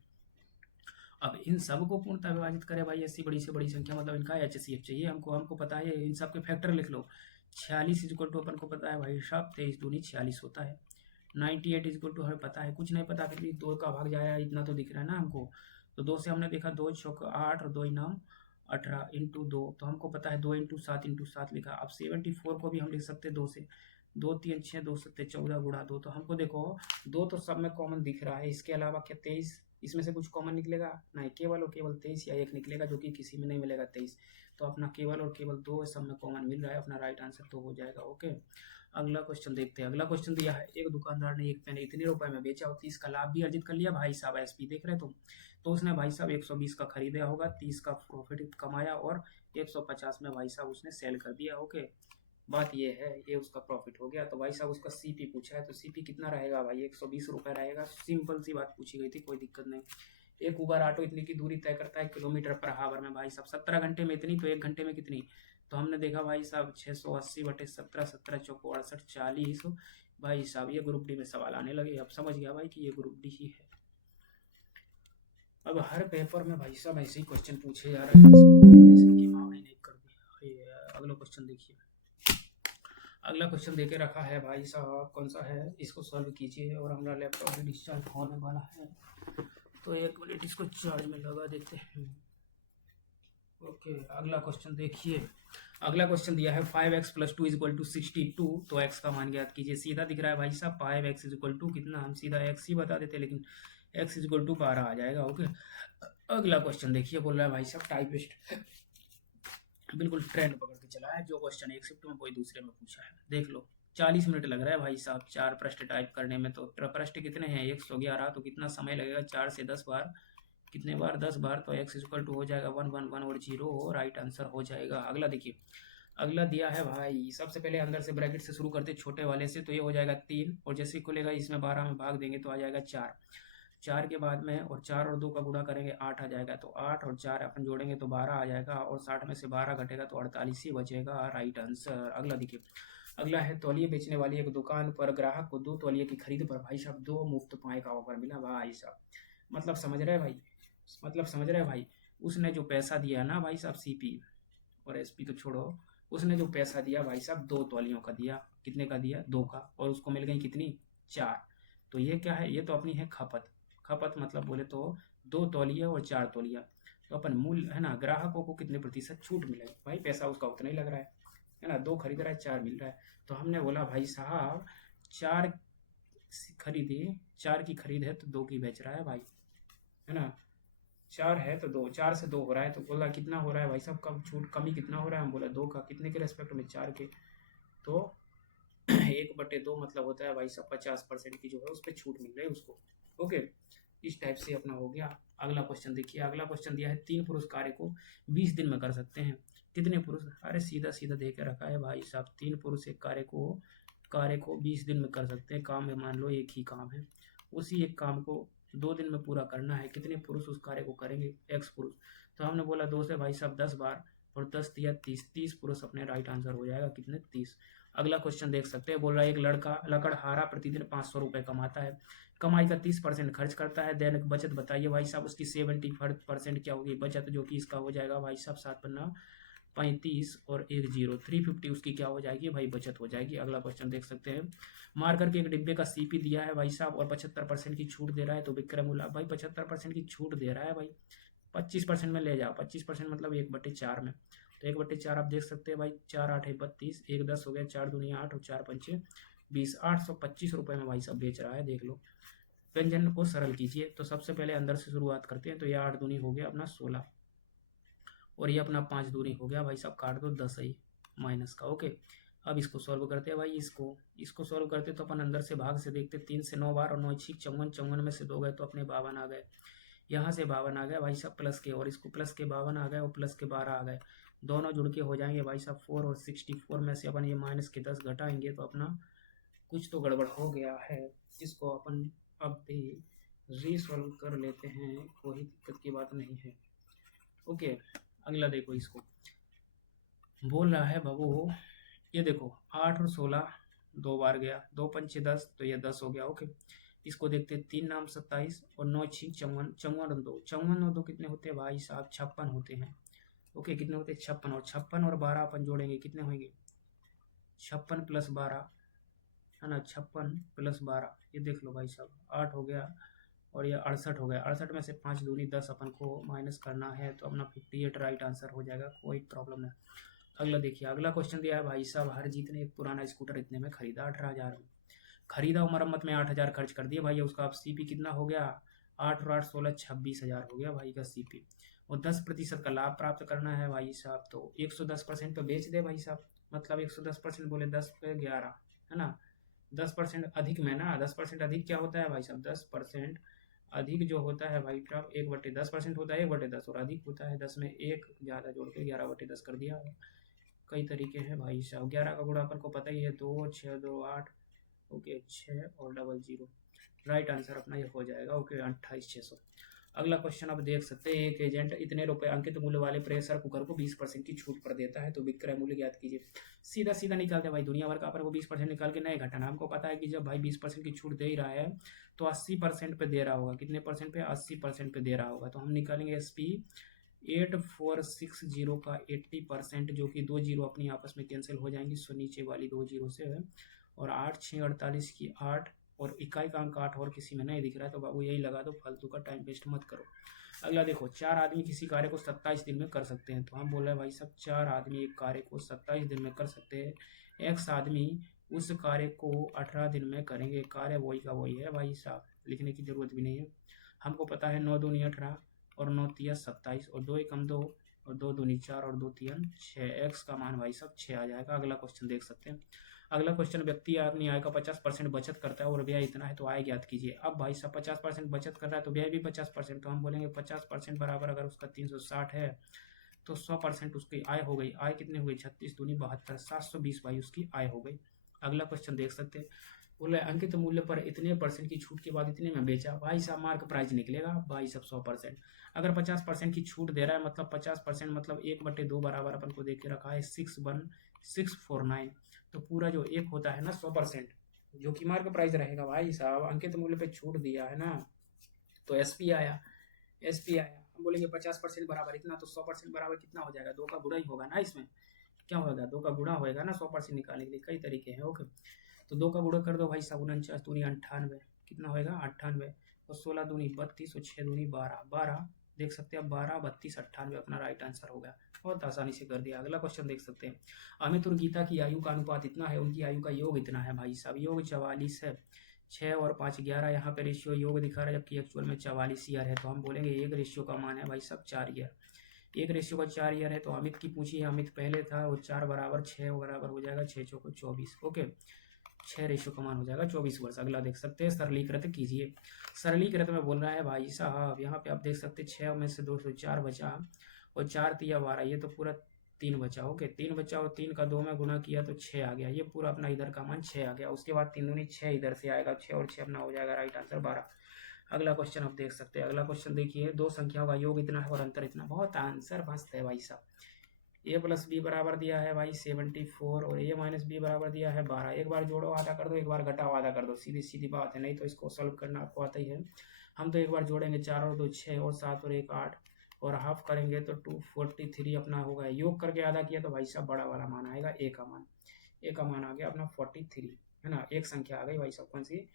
अब इन सब को पूर्णता विभाजित करे भाई, ऐसी बड़ी से बड़ी संख्या मतलब इनका HCF चाहिए हमको पता है, इन सब के फैक्टर लिख लो। 46 इज इक्वल टू अपन को पता है भाई साहब 23 दूनी 46 होता है। 98 इज इक्वल टू हमें पता है, कुछ नहीं पता फिर भी 2 का भाग जाएगा इतना तो दिख रहा है ना हमको। तो 2 से हमने देखा 2 चौक 8 और 2 इनाम 18 इंटू 2, तो हमको पता है 2 इंटू 7 लिखा। अब 74 को भी हम लिख सकते हैं 2 से, 2 3 6 2 7 14 गुणा 2, तो हमको देखो 2 तो सब में कॉमन दिख रहा है, इसके अलावा क्या 23 इसमें से कुछ कॉमन निकलेगा नहीं, केवल और केवल 23 या 1 निकलेगा जो कि किसी में नहीं मिलेगा 23, तो अपना केवल और केवल 2 सब में कॉमन मिल रहा है, अपना राइट आंसर तो हो जाएगा। ओके, अगला क्वेश्चन देखते हैं। अगला क्वेश्चन दिया है एक दुकानदार ने एक पेन इतने रुपए में बेचा और 30 का लाभ भी अर्जित कर लिया भाई साहब, SP देख रहे तुम, तो उसने भाई साहब 120 का खरीदा होगा, 30 का प्रॉफिट कमाया और 150 में भाई साहब उसने सेल कर दिया। ओके, बात ये है ये उसका प्रॉफिट हो गया, तो भाई साहब उसका CP पूछा है, तो CP कितना रहेगा भाई 120 रुपये रहेगा, सिंपल सी बात पूछी गई थी, कोई दिक्कत नहीं। एक उबर ऑटो इतनी की दूरी तय करता है किलोमीटर पर हावर में भाई साहब, 17 घंटे में इतनी, तो 1 घंटे में कितनी, तो हमने देखा भाई साहब 680/17, 17 चौक 68 40 भाई साहब, ये ग्रुप डी में सवाल आने लगे। अब समझ गया भाई कि ये ग्रुप डी ही है। अब हर पेपर में भाई साहब ऐसे ही क्वेश्चन पूछे जा रहे हैं। अगला क्वेश्चन देखिए। अगला क्वेश्चन देके रखा है भाई साहब, कौन सा है, इसको सॉल्व कीजिए और हमारा लैपटॉप भी डिस्चार्ज होने वाला है, तो 1 मिनट इसको चार्ज में लगा देते हैं। ओके, अगला क्वेश्चन देखिए। अगला क्वेश्चन दिया है 5x + 2 = 62, तो x का मान ज्ञात कीजिए। सीधा दिख रहा है भाई साहब 5x = कितना, हम सीधा x ही बता देते लेकिन x = 12 आ जाएगा। ओके, अगला क्वेश्चन देखिए, बोल रहा है भाई साहब टाइपिस्ट बिल्कुल ट्रेंड पकड़ के चला है, जो क्वेश्चन एक शिफ्ट में कोई दूसरे में पूछा है, देख लो 40 मिनट लग रहा है भाई साहब 4 पृष्ठ टाइप करने में, तो पृष्ठ कितने हैं 111, तो कितना समय लगेगा 4 से 10 बार, कितने बार 10 बार, तो x = हो जाएगा 1 1 1 और 0, राइट आंसर हो जाएगा। अगला देखिए, अगला दिया है भाई, सबसे पहले अंदर से ब्रैकेट से शुरू करते छोटे वाले से, तो ये हो जाएगा 3 और जैसे ही खुलेगा इसमें 12 में भाग देंगे तो आ जाएगा 4, 4 के बाद में और 4 और 2 का गुणा करेंगे 8 आ जाएगा, तो 8 और 4 अपन जोड़ेंगे तो 12 आ जाएगा और 60 में से 12 घटेगा तो 48 ही बचेगा, राइट आंसर। अगला देखिए, अगला है तौलिए बेचने वाली एक दुकान पर ग्राहक को 2 तौलिए की खरीद पर भाई साहब 2 मुफ्त पाए का ऑफर मिला भाई साहब, मतलब समझ रहे भाई, मतलब समझ रहे भाई, उसने जो पैसा दिया ना भाई साहब CP और SP तो छोड़ो, उसने जो पैसा दिया भाई साहब 2 तौलियों का दिया, कितने का दिया 2 का, और उसको मिल गई कितनी 4, तो ये क्या है, ये तो अपनी है खपत, खपत मतलब बोले तो 2 तौलिया और 4 तौलिया, तो अपन मूल्य है ना, ग्राहकों को कितने प्रतिशत छूट मिलेगी, भाई पैसा उसका उतना ही लग रहा है ना, 2 खरीद रहा है 4 मिल रहा है, तो हमने बोला भाई साहब 4 खरीदे, 4 की खरीद है तो 2 की बेच रहा है भाई, है ना, 4 है तो 2, 4 से 2 हो रहा है, तो बोला कितना हो रहा है भाई साहब, कम छूट कमी कितना हो रहा है, हम बोला 2 का, कितने के रेस्पेक्ट में 4 के, तो 1/2 मतलब होता है भाई साहब 50% की जो है उस पर छूट मिल रही है उसको। ओके, इस टाइप से अपना हो गया। अगला क्वेश्चन देखिए, अगला क्वेश्चन दिया है 3 पुरुष कार्य को 20 दिन में कर सकते हैं, कितने पुरुष, अरे सीधा सीधा दे के रखा है भाई साहब, 3 पुरुष एक कार्य को 20 दिन में कर सकते हैं, काम में मान लो एक ही काम है, उसी एक काम को 2 दिन में पूरा करना है, कितने पुरुष उस कार्य को करेंगे, x पुरुष, तो हमने बोला 2 से भाई साहब 10 बार और 10 दिया 30, 30 पुरुष अपने राइट आंसर हो जाएगा, कितने 30। अगला क्वेश्चन देख सकते हैं, बोल रहा है एक लड़का लकड़हारा प्रतिदिन 500 रुपये कमाता है, कमाई का 30% खर्च करता है, दैनिक बचत बताइए भाई साहब उसकी 70% क्या होगी बचत, जो कि इसका हो जाएगा भाई साहब 7 पन्ना 35 और 1 0 350 उसकी क्या हो जाएगी भाई बचत हो जाएगी। अगला क्वेश्चन देख सकते हैं, मार्कर के एक डिब्बे का CP दिया है भाई साहब और 75% की छूट दे रहा है, तो विक्रमुल्ला भाई 75% की छूट दे रहा है भाई, 25% में ले जाओ, 25% मतलब 1/4 में, तो 1/4 आप देख सकते हैं भाई, 4 8 32, 1 10 हो गया, 4 दूनी 8 और 4 5 20, 825 रुपये में भाई साहब बेच रहा है, देख लो। व्यंजन को सरल कीजिए, तो सबसे पहले अंदर से शुरुआत करते हैं, तो ये 8 दूनी हो गया अपना 16 और ये अपना 5 दूनी हो गया भाई साहब, काट दो 10 ही माइनस का। ओके, अब इसको सॉल्व करते हैं भाई, इसको सॉल्व करते तो अपन अंदर से भाग से देखते, 3 से 9 बार और 9 6 54, 54 में से 2 गए तो अपने 52 आ गए, यहाँ से 52 आ गए भाई साहब प्लस के, और इसको प्लस के 52 आ गए और प्लस के 12 आ गए, दोनों जुड़ के हो जाएंगे भाई साहब 4 और 64 में से अपन ये माइनस के 10 घटाएंगे तो अपना कुछ तो गड़बड़ हो गया है, जिसको अपन अब भी रीसॉल्व कर लेते हैं, कोई दिक्कत की बात नहीं है। ओके, अगला देखो, इसको बोल रहा है बाबू, ये देखो 8 और 16 2 बार गया, 2 पंचे 10, तो ये 10 हो गया। ओके, इसको देखते हैं, 3 नाम 27 और 9 6 54, 54 और 2, 54 और 2 कितने होते हैं भाई साहब? 56 होते हैं। ओके, कितने होते हैं? 56, और 56 और 12 अपन जोड़ेंगे, कितने होंगे? 56 + 12, है ना, 56 + 12, ये देख लो भाई साहब, 8 हो गया और ये 68 हो गया। 68 में से 5 दूनी 10 अपन को माइनस करना है, तो अपना 58 राइट आंसर हो जाएगा, कोई प्रॉब्लम नहीं। अगला देखिए, अगला क्वेश्चन दिया है भाई साहब, हरजीत ने एक पुराना स्कूटर इतने में खरीदा, 18,000 में खरीदा और मरम्मत में 8,000 खर्च कर दिया भाई। उसका अब सीपी कितना हो गया? 8 और 8 16, 26,000 हो गया भाई का सीपी। और 10% का लाभ प्राप्त करना है भाई साहब, तो 110% पे बेच दे भाई साहब। मतलब 110% बोले 10 पे 11, है ना, 10% अधिक में ना, 10% अधिक क्या होता है भाई साहब? 10% अधिक जो होता है भाई साहब 1/10% होता है, 1/10, और अधिक होता है 10 में 1 ज़्यादा जोड़ के 11/10 कर दिया। कई तरीके हैं भाई साहब। 11 का गुणा अपन को पता ही है, 2 6 2 8, ओके, 6 और डबल 0, राइट आंसर अपना ये हो जाएगा। ओके, 28,600। अगला क्वेश्चन आप देख सकते हैं, एक एजेंट इतने रुपए अंकित मूल्य वाले प्रेशर कुकर को 20% की छूट पर देता है, तो विक्रय मूल्य ज्ञात कीजिए। सीधा सीधा निकालते हैं भाई, दुनिया भर का अपन को 20% निकाल के नहीं घटाना। हमको पता है कि जब भाई 20% की छूट दे ही रहा है तो 80% पे दे रहा होगा। कितने परसेंट पे? 80% पे दे रहा होगा। तो हम निकालेंगे SP 8460 का 80%, जो कि 2 जीरो अपनी आपस में कैंसिल हो जाएंगी, सो नीचे वाली 2 जीरो से है। और 8 6 48 की 8, और इकाई का अंक 8 और किसी में नहीं दिख रहा है, तो बाबू यही लगा दो, फालतू का टाइम वेस्ट मत करो। अगला देखो, 4 आदमी किसी कार्य को 27 दिन में कर सकते हैं, तो हम बोल रहे हैं भाई साहब 4 आदमी एक कार्य को 27 दिन में कर सकते हैं। X आदमी उस कार्य को 18 दिन में करेंगे। कार्य वही का वही है भाई साहब, लिखने की जरूरत भी नहीं है। हमको पता है 9 दूनी 18 और 9 तिया 27 और 2 एकम 2 और 2 दूनी 4 और 2 तियन 6। X का मान भाई साहब 6 आ जाएगा। अगला क्वेश्चन देख सकते हैं। अगला क्वेश्चन, व्यक्ति अपनी आय का 50% बचत करता है और व्यय इतना है, तो आय ज्ञात कीजिए। अब भाई साहब 50% बचत कर रहा है तो व्यय भी 50%, तो हम बोलेंगे 50% बराबर, अगर उसका 360 है तो 100% उसकी आय हो गई। आय कितने हुई? 36 दूनी 72, 720 भाई उसकी आय हो गई। अगला क्वेश्चन देख सकते हैं, बोले अंकित मूल्य पर इतने परसेंट की छूट के बाद इतने में बेचा। भाई साहब मार्क प्राइस निकलेगा भाई साहब 100%। अगर 50% की छूट दे रहा है, मतलब 50% मतलब 1/2 बराबर अपन को देख के रखा है 61649, तो पूरा जो एक होता है ना 100%, जो कि मार्क प्राइस रहेगा भाई साहब। अंकित मूल्य पे छूट दिया है ना, तो SP आया, SP आया। हम बोलेंगे 50% बराबर इतना, तो 100% बराबर कितना हो जाएगा? 2 का गुणा ही होगा ना, इसमें क्या होगा? 2 का गुणा होएगा ना 100% निकालने के लिए। कई तरीके हैं। ओके, तो 2 का गुणा कर दो भाई साहब, 49 दूनी 98, कितना होएगा? 98, और 16 दूनी 32 और 6 दूनी 12, 12 देख सकते हैं, 12 32 98 अपना राइट आंसर हो गया। बहुत आसानी से कर दिया। अगला क्वेश्चन देख सकते हैं, अमित और गीता की आयु का अनुपात इतना है, उनकी आयु का योग इतना है भाई साहब। योग 44 है, 6 और 5 11, यहाँ पे रेशियो योग दिखा रहा है, जबकि एक्चुअल में 44 ईयर है। तो हम बोलेंगे एक रेशियो का मान है भाई साहब 4 ईयर। एक रेशियो का 4 ईयर है, तो अमित की पूछी है, अमित पहले था, वो 4 बराबर 6 बराबर हो जाएगा 6 चौको 24। ओके, 6 रेशियो का मान हो जाएगा 24 वर्ष। अगला देख सकते हैं, सरलीकृत कीजिए। सरलीकृत में बोल रहा है भाई साहब, यहाँ पे आप देख सकते हैं 6 में से 2 से 4 बचा, और 4 तिया 12, ये तो पूरा 3 बचा। ओके, 3 बचा और 3 का 2 में गुणा किया तो 6 आ गया। ये पूरा अपना इधर का मान 6 आ गया। उसके बाद 3 दूनी 6 इधर से आएगा, 6 और 6 अपना हो जाएगा राइट आंसर 12। अगला क्वेश्चन आप देख सकते हैं। अगला क्वेश्चन देखिए, 2 संख्याओं का योग इतना है और अंतर इतना। बहुत आंसर मस्त है भाई साहब। A + B बराबर दिया है भाई 74, और A - B बराबर दिया है 12। एक बार जोड़ो आधा कर दो, एक बार घटाओ आधा कर दो, सीधी सीधी बात है। नहीं तो इसको सॉल्व करना आपको आता ही है। हम तो एक बार जोड़ेंगे, 4 और 2 6 और 7 और 1 8, और हाफ करेंगे तो 243 अपना होगा। योग करके आधा किया तो भाई साहब बड़ा वाला मान आएगा, A का मान। A का मान आ गया अपना 43, है ना। एक संख्या आ गई भाई साहब, कौन सी?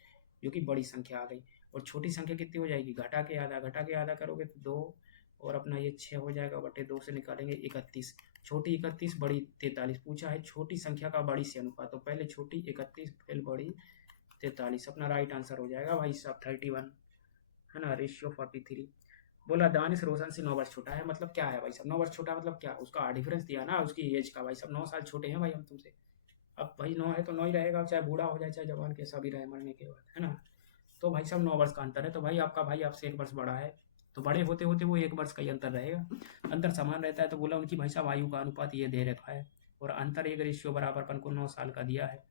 जो कि बड़ी संख्या आ गई। और छोटी संख्या कितनी हो जाएगी? घटा के आधा करोगे तो 2, और अपना ये 6 हो जाएगा, बटे 2 से निकालेंगे 31। छोटी 31, बड़ी 43। पूछा है छोटी संख्या का बड़ी से अनुपात, तो पहले छोटी 31 फिर बड़ी 43, अपना राइट आंसर हो जाएगा भाई साहब 31, है ना, रेशियो 43। बोला दानिश रोशन से 9 वर्ष छोटा है, मतलब क्या है भाई साहब? 9 वर्ष छोटा मतलब क्या? उसका डिफरेंस दिया ना उसकी एज का भाई साहब, 9 साल छोटे हैं भाई हम तुमसे। अब भाई 9 है तो 9 ही रहेगा, चाहे बूढ़ा हो जाए चाहे जवान, कैसा भी रहे मरने के बाद, है ना। तो भाई साहब 9 वर्ष का अंतर है, तो भाई आपका भाई आपसे 1 वर्ष बड़ा है, तो बड़े होते होते वो 1 वर्ष का ही अंतर रहेगा। अंतर समान रहता है, तो बोला उनकी भाई साहब आयु का अनुपात ये दे रखा है, और अंतर एक रेशियो बराबर अपन को 9 साल का दिया है।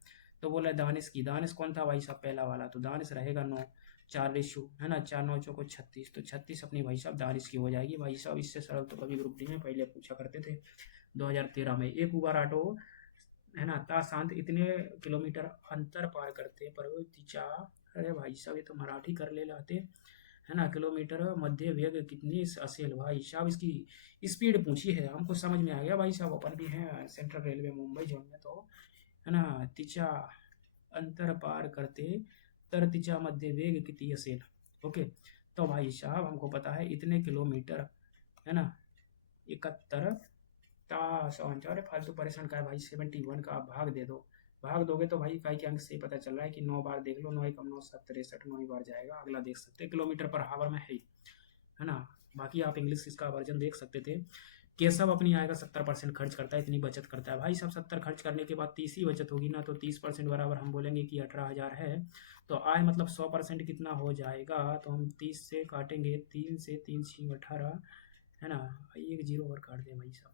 तो बोला दानिश की, दानिश कौन था भाई साहब? पहला वाला, तो दानिश रहेगा 9। 4 रेशो है ना, 4 9 चौको 36, तो 36 अपनी भाई साहब दारिश की हो जाएगी भाई साहब। इससे सरल तो कभी ग्रुप डी में पहले पूछा करते थे 2013 में। एक उबर ऑटो है ना, ताशांत इतने किलोमीटर अंतर पार करते पर वो तिचा, अरे भाई साहब ये तो मराठी कर ले लाते है ना, किलोमीटर मध्य वेग कितनी असेल भाई साहब। इसकी स्पीड पूछी है, हमको समझ में आ गया भाई साहब, अपन भी हैं सेंट्रल रेलवे मुंबई जोन में, तो है ना, तिचा अंतर पार करते तर तिचा मध्य वेग कितनी असेल। ओके, तो भाई साहब हमको पता है इतने किलोमीटर है ना, 71 अरे फालतू परेशान का है भाई, 71 का आप भाग दे दो, भाग दोगे तो भाई इकाई के अंक से पता चल रहा है कि 9 बार देख लो, 9 एकम 9 7 63, 9 ही बार जाएगा। अगला देख सकते हैं, किलोमीटर पर हावर में है ना। बाकी आप इंग्लिश इसका वर्जन देख सकते थे। केशव अपनी आय का 70% खर्च करता है, इतनी बचत करता है भाई साहब। 70 खर्च करने के बाद 30 ही बचत होगी ना, तो 30% बराबर हम बोलेंगे कि 18,000 है। तो आय मतलब 100% कितना हो जाएगा, तो हम 30 से काटेंगे, 3 से 3 6 18 है ना, एक जीरो और काट दें भाई साहब,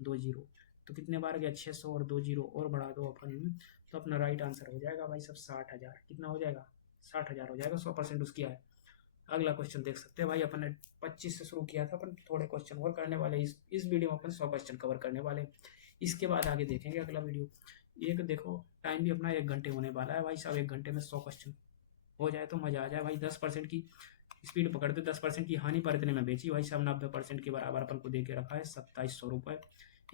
2 जीरो, तो कितने बार गया 600 और 2 जीरो और बढ़ा दो अपन, तो अपना राइट आंसर हो जाएगा भाई साहब 60,000। कितना हो जाएगा, 60,000 हो जाएगा, 100% उसकी आय। अगला क्वेश्चन देख सकते हैं भाई, अपन ने 25 से शुरू किया था, अपन थोड़े क्वेश्चन और करने वाले, इस वीडियो में अपन 100 क्वेश्चन कवर करने वाले, इसके बाद आगे देखेंगे अगला वीडियो। एक देखो टाइम भी अपना 1 घंटे होने वाला है भाई साहब, 1 घंटे में 100 क्वेश्चन हो जाए तो मजा आ जाए भाई। 10% की स्पीड पकड़ते, 10% की हानि पर इतने में बेची भाई साहब, 90% के बराबर अपन को दे के रखा है 2700 रुपये।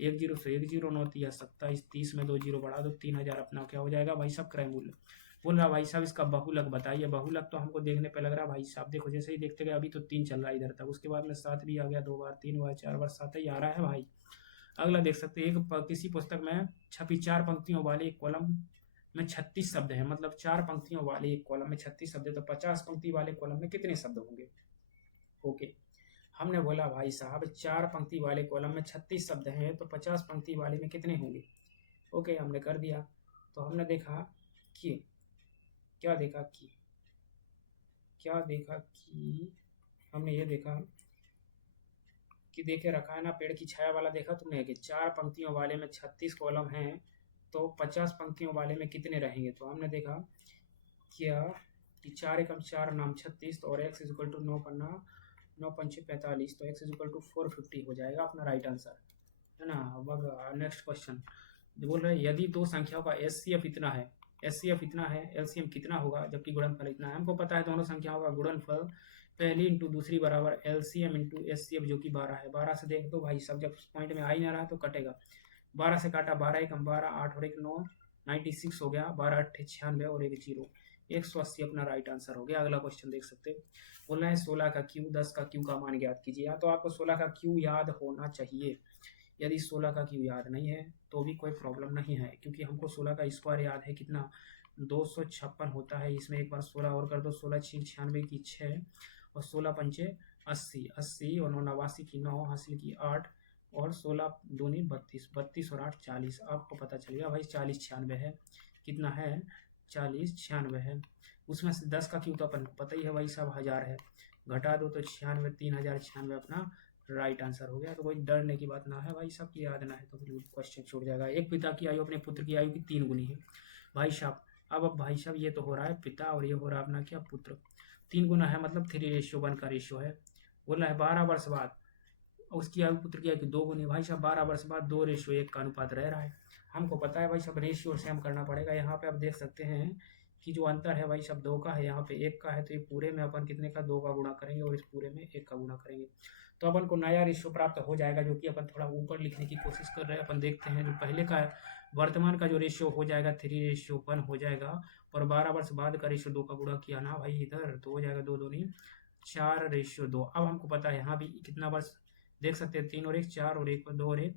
1 जीरो से 1 जीरो 9 या 27, 30 में 2 जीरो बढ़ा दो, 3,000 अपना क्या हो जाएगा भाई साहब, क्रय मूल्य। बोल रहा भाई साहब इसका बहुलक बताइए। बहुलक तो हमको देखने पे लग रहा है भाई साहब, देखो जैसे ही देखते गए, अभी तो 3 चल रहा है इधर तक, उसके बाद में 7 भी आ गया, 2 बार 3 बार 4 बार 7 ही आ रहा है भाई। अगला देख सकते हैं, किसी पुस्तक में छपी 4 पंक्तियों वाले एक कॉलम में 36 शब्द है, मतलब 4 पंक्तियों वाले एक कॉलम में 36 शब्द है, तो 50 पंक्ति वाले कॉलम में कितने शब्द होंगे। ओके, हमने बोला भाई साहब 4 पंक्ति वाले कॉलम में 36 शब्द हैं, तो 50 पंक्ति वाले में कितने होंगे। ओके, हमने कर दिया। तो हमने देखा कि क्या देखा कि हमने ये देखा कि देखे रखा है ना, पेड़ की छाया वाला देखा तुमने, कि 4 पंक्तियों वाले में 36 कॉलम हैं, तो 50 पंक्तियों वाले में कितने रहेंगे। तो हमने देखा क्या कि 4 एकम 4 नाम 36, तो और x इक्वल टू 9 पन्ना 9 पंचे 45, तो x इक्वल टू 450 हो जाएगा अपना राइट आंसर, है ना। अब नेक्स्ट क्वेश्चन बोल रहे हैं, यदि 2 संख्याओं का एचसीएफ इतना है, एलसीएम कितना होगा, जबकि गुणनफल इतना है। हमको पता है दोनों संख्याओं का गुणनफल पहली इंटू दूसरी बराबर एलसीएम इंटू एचसीएफ, जो कि 12 है। 12 से देख दो भाई सब, जब पॉइंट में आ ही ना रहा तो कटेगा। 12 से काटा, 12 एकम 12, 8 और 1 9, 96 हो गया, 12 8 96 और 1 जीरो, 180 अपना राइट आंसर हो गया। अगला क्वेश्चन देख सकते हैं, बोल रहा है 16 का क्यू 10 का क्यू का मान ज्ञात कीजिए। या तो आपको 16 का क्यू याद होना चाहिए, यदि 16 का क्यू याद नहीं है तो भी कोई प्रॉब्लम नहीं है, क्योंकि हमको 16 का स्क्वायर याद है, कितना 256 होता है। इसमें एक बार 16 और कर दो, 16 6 96 की 6 और 16 पंचे 80, 80 और 9 89 की 9, हासिल की 8 और 16 दूनी 32, 32 और 8 40। आपको पता चल गया भाई 40 96 है, कितना है 40 96 है। उसमें से 10 का क्यू तो अपन को पता ही है भाई साहब 1000 है, घटा दो तो 96, 3096 अपना राइट आंसर हो गया। तो कोई डरने की बात ना है भाई साहब, याद ना है तो फिर क्वेश्चन छूट जाएगा। एक पिता की आयु अपने पुत्र की आयु की 3 गुनी है भाई साहब। अब भाई साहब ये तो हो रहा है पिता और ये हो रहा है अपना क्या पुत्र, 3 गुना है मतलब 3:1 का रेशियो है। बोल रहा है 12 वर्ष बाद उसकी आयु पुत्र की आयु की 2 गुनी, भाई साहब 12 वर्ष बाद 2:1 का अनुपात रह रहा है। हमको पता है भाई साहब रेशियो से हम करना पड़ेगा। यहाँ पे आप देख सकते हैं कि जो अंतर है भाई साहब 2 का है, यहाँ पे 1 का है, तो ये पूरे में अपन कितने का 2 का गुणा करेंगे और इस पूरे में 1 का गुणा करेंगे, तो अपन को नया रेशियो प्राप्त हो जाएगा, जो कि अपन थोड़ा ऊपर लिखने की कोशिश कर रहे हैं। अपन देखते हैं जो पहले का वर्तमान का जो रेशियो हो जाएगा 3:1 हो जाएगा, और 12 वर्ष बाद का रेशियो 2 का गुणा किया ना भाई इधर, तो हो जाएगा 2 दूनी 4:2। अब हमको पता है यहाँ भी कितना वर्ष देख सकते हैं, 3 और 1 4 और 1 2 और 1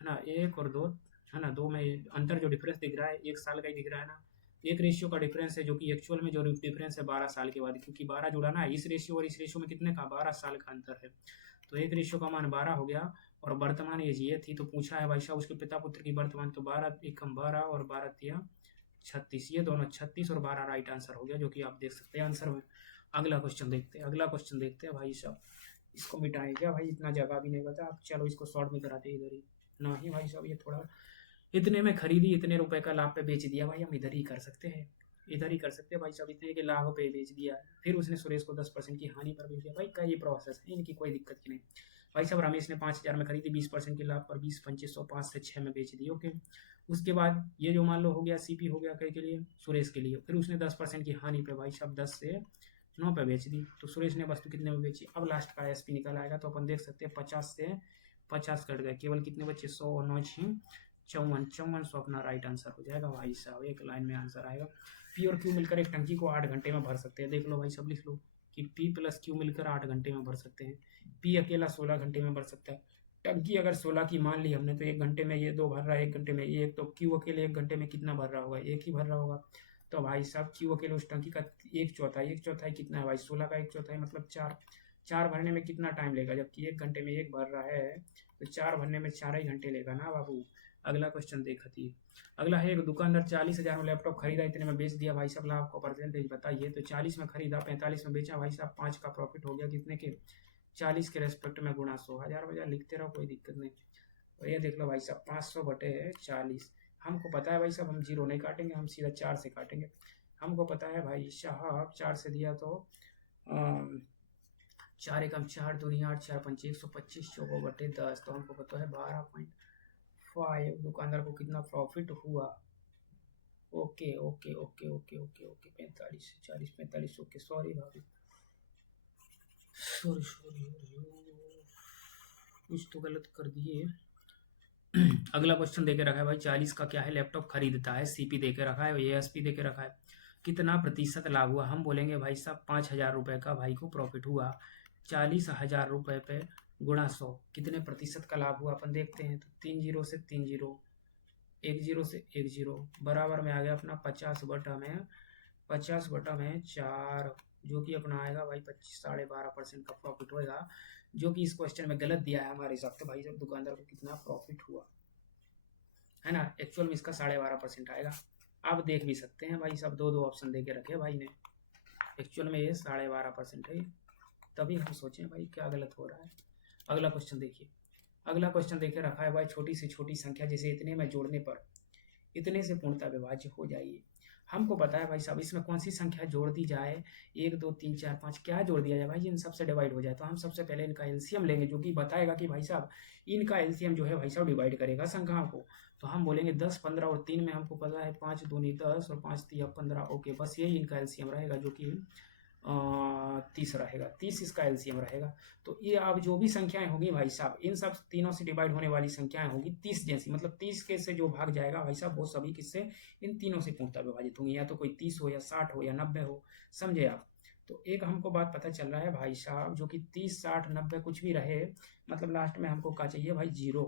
है ना, 1 और 2 है ना, 2 में अंतर जो डिफरेंस दिख रहा है 1 साल का ही दिख रहा है ना, 1 रेशियो का डिफरेंस है, जो कि एक्चुअल में जो डिफरेंस है 12 साल के बाद, क्योंकि 12 जुड़ा ना है इस रेशियो और इस रेशियो में कितने का 12 साल का अंतर है, तो 1 रेशियो का मान 12 हो गया। और वर्तमान एज ये थी, तो पूछा है भाई साहब उसके पिता पुत्र की वर्तमान, तो 12 एकम 12 और 12 तिया 36, ये दोनों 36 और 12 राइट आंसर हो गया, जो कि आप देख सकते हैं आंसर में। अगला क्वेश्चन देखते हैं भाई साहब, इसको मिटाएं क्या भाई, इतना जगह भी नहीं बता, आप चलो इसको शॉर्ट में कराते इधर ही नहीं भाई साहब, ये थोड़ा इतने में खरीदी, इतने रुपए का लाभ पे बेच दिया भाई, हम इधर ही कर सकते हैं, इधर ही कर सकते हैं भाई साहब। इतने के लाभ पे बेच दिया, फिर उसने सुरेश को 10% की हानि पर बेच दिया भाई का ये प्रोसेस है, इनकी कोई दिक्कत की नहीं। भाई साहब रमेश ने 5,000 में खरीदी, 20% के लाभ पर 20,2505 से 6 में बेच दी। ओके, उसके बाद ये जो मान लो हो गया सीपी हो गया कई के लिए, सुरेश के लिए, फिर उसने 10% की हानि पे भाई साहब 10 से 9 पे बेच दी, तो सुरेश ने वस्तु कितने में बेची। अब लास्ट का एसपी निकल आएगा, तो अपन देख सकते हैं 50 से 50 कट गए, केवल कितने बचे 100 और 9 6 54 54, सो अपना राइट आंसर हो जाएगा भाई साहब, एक लाइन में आंसर आएगा। पी और क्यू मिलकर एक टंकी को 8 घंटे में भर सकते हैं। देख लो भाई सब लिख लो कि पी प्लस क्यू मिलकर 8 घंटे में भर सकते हैं। पी अकेला 16 घंटे में भर सकता है। टंकी अगर 16 की मान ली हमने, तो 1 घंटे में ये 2 भर रहा है, 1 घंटे में ये, तो क्यू अकेले 1 घंटे में कितना भर रहा होगा, 1 ही भर रहा होगा। तो भाई साहब क्यू अकेले उस टंकी का 1/4 कितना है भाई, 16 का 1/4 मतलब 4 भरने में कितना टाइम लेगा, जबकि 1 घंटे में 1 भर रहा है, तो 4 भरने में 4 ही घंटे लेगा ना बाबू। अगला क्वेश्चन देखती। अगला है, एक दुकानदार 40,000 में लैपटॉप खरीदा, इतने में बेच दिया भाई साहब, लाभ को परसेंटेज बताइए। तो 40 में खरीदा, 45 में बेचा भाई साहब, 5 का प्रॉफिट हो गया, कितने के 40 के रेस्पेक्ट में गुणा 100,000 बजा, लिखते रहो कोई दिक्कत नहीं। और ये देख लो भाई साहब 500 बटे 40, हमको पता है भाई साहब हम 0 नहीं काटेंगे, हम सीधा 4 से काटेंगे। हमको पता है भाई साहब 4 से दिया तो 4 एकम 4 दूनी 8, 4 पंचे 125, 24 बटे 10, तो हमको पता है 12.5। दुकानदार को कितना प्रॉफिट हुआ। Okay okay okay okay okay okay 45 40 45, okay sorry भाभी, सॉरी कुछ तो गलत कर दिए। अगला क्वेश्चन देके रखा है भाई, 40 का क्या है, लैपटॉप खरीदता है, सीपी देके रखा है, एएसपी देके रखा है, कितना प्रतिशत लाभ हुआ। हम बोलेंगे भाई साहब 5,000 रुपये का भाई को प्रॉफिट हुआ, 40,000 रुपये पे गुणा 100, कितने प्रतिशत का लाभ हुआ अपन देखते हैं। तो 3 0 से 3 0, 1 0 से 1 0, बराबर में आ गया अपना 50 बटा में 4, जो कि अपना आएगा भाई 12.5% का प्रॉफिट होएगा, जो कि इस क्वेश्चन में गलत दिया है हमारे हिसाब से। भाई साहब दुकानदार को कितना प्रॉफिट हुआ है ना, एक्चुअल में इसका 12.5% आएगा। आप देख भी सकते हैं भाई साहब, दो ऑप्शन दे के रखे भाई ने, एक्चुअल में ये 12.5% है, तभी हम सोचें भाई क्या गलत हो रहा है। अगला क्वेश्चन देखिए, अगला क्वेश्चन देखे रखा है भाई, छोटी से छोटी संख्या जैसे इतने में जोड़ने पर इतने से पूर्णतः विभाज्य हो जाएगी। हमको पता है भाई साहब इसमें कौन सी संख्या जोड़ दी जाए, 1 2 3 4 5 क्या जोड़ दिया जाए भाई, इन सबसे डिवाइड हो जाए। तो हम सबसे पहले इनका एलसीएम लेंगे, जो कि बताएगा कि भाई साहब इनका एलसीएम जो है भाई साहब डिवाइड करेगा संख्याओं को। तो हम बोलेंगे 10 15 और 3 में हमको पता है 5 दूनी 10 और 5 3 15, ओके बस यही इनका एलसीएम रहेगा, जो कि 30 रहेगा, 30 इसका एलसीएम रहेगा। तो ये अब जो भी संख्याएं होगी भाई साहब, इन सब तीनों से डिवाइड होने वाली संख्याएं होगी 30 जैसी, मतलब 30 के से जो भाग जाएगा भाई साहब वो सभी किससे, इन तीनों से पूर्णतः विभाजित होंगी, या तो कोई 30 हो या 60 हो या 90 हो, समझे आप। तो एक हमको बात पता चल रहा है भाई साहब, जो कि 30 60 90 कुछ भी रहे, मतलब लास्ट में हमको क्या चाहिए भाई, 0,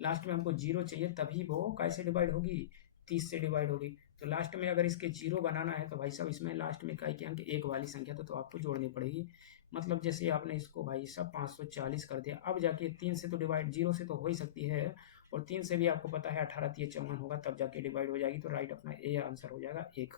लास्ट में हमको 0 चाहिए, तभी वो कैसे डिवाइड होगी, 30 से डिवाइड होगी। तो लास्ट में अगर इसके 0 बनाना है तो भाई साहब इसमें लास्ट में काय के अंक 1 वाली संख्या तो आपको जोड़नी पड़ेगी। मतलब जैसे आपने इसको भाई साहब 540 कर दिया, अब जाके 3 से तो डिवाइड 0 से तो हो ही सकती है, और 3 से भी आपको पता है 18 3 54 होगा, तब जाके डिवाइड हो जाएगी। तो राइट अपना ए आंसर हो जाएगा 1।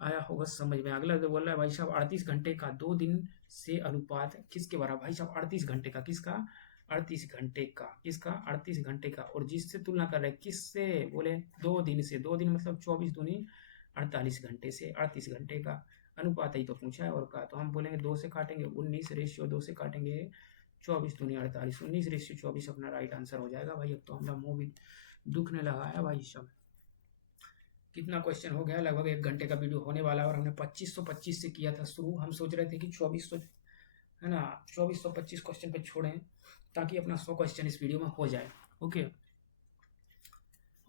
आया होगा समझ में। अगला जो बोल रहा है भाई साहब 38 घंटे का 2 दिन से अनुपात किसके बराबर, भाई साहब 38 घंटे का किसका, 38 घंटे का किसका, 38 घंटे का, और जिससे तुलना कर रहे हैं किससे, बोले 2 दिन से, 2 दिन मतलब 24 दूनी 48 घंटे से 38 घंटे का अनुपात ही तो पूछा है, और का तो हम बोलेंगे 2 से काटेंगे 19 रेशियो 2 से काटेंगे 24 दूनी 48, 19 रेशियो 24 अपना राइट आंसर हो जाएगा भाई। अब तो हमारा मुंह भी दुखने लगा है भाई साहब। कितना क्वेश्चन हो गया, लगभग 1 घंटे का वीडियो होने वाला है, और हमने 2525 से किया था शुरू, हम सोच रहे थे कि 2400 है ना, 2425 क्वेश्चन पे छोड़ें ताकि अपना 100 क्वेश्चन इस वीडियो में हो जाए। ओके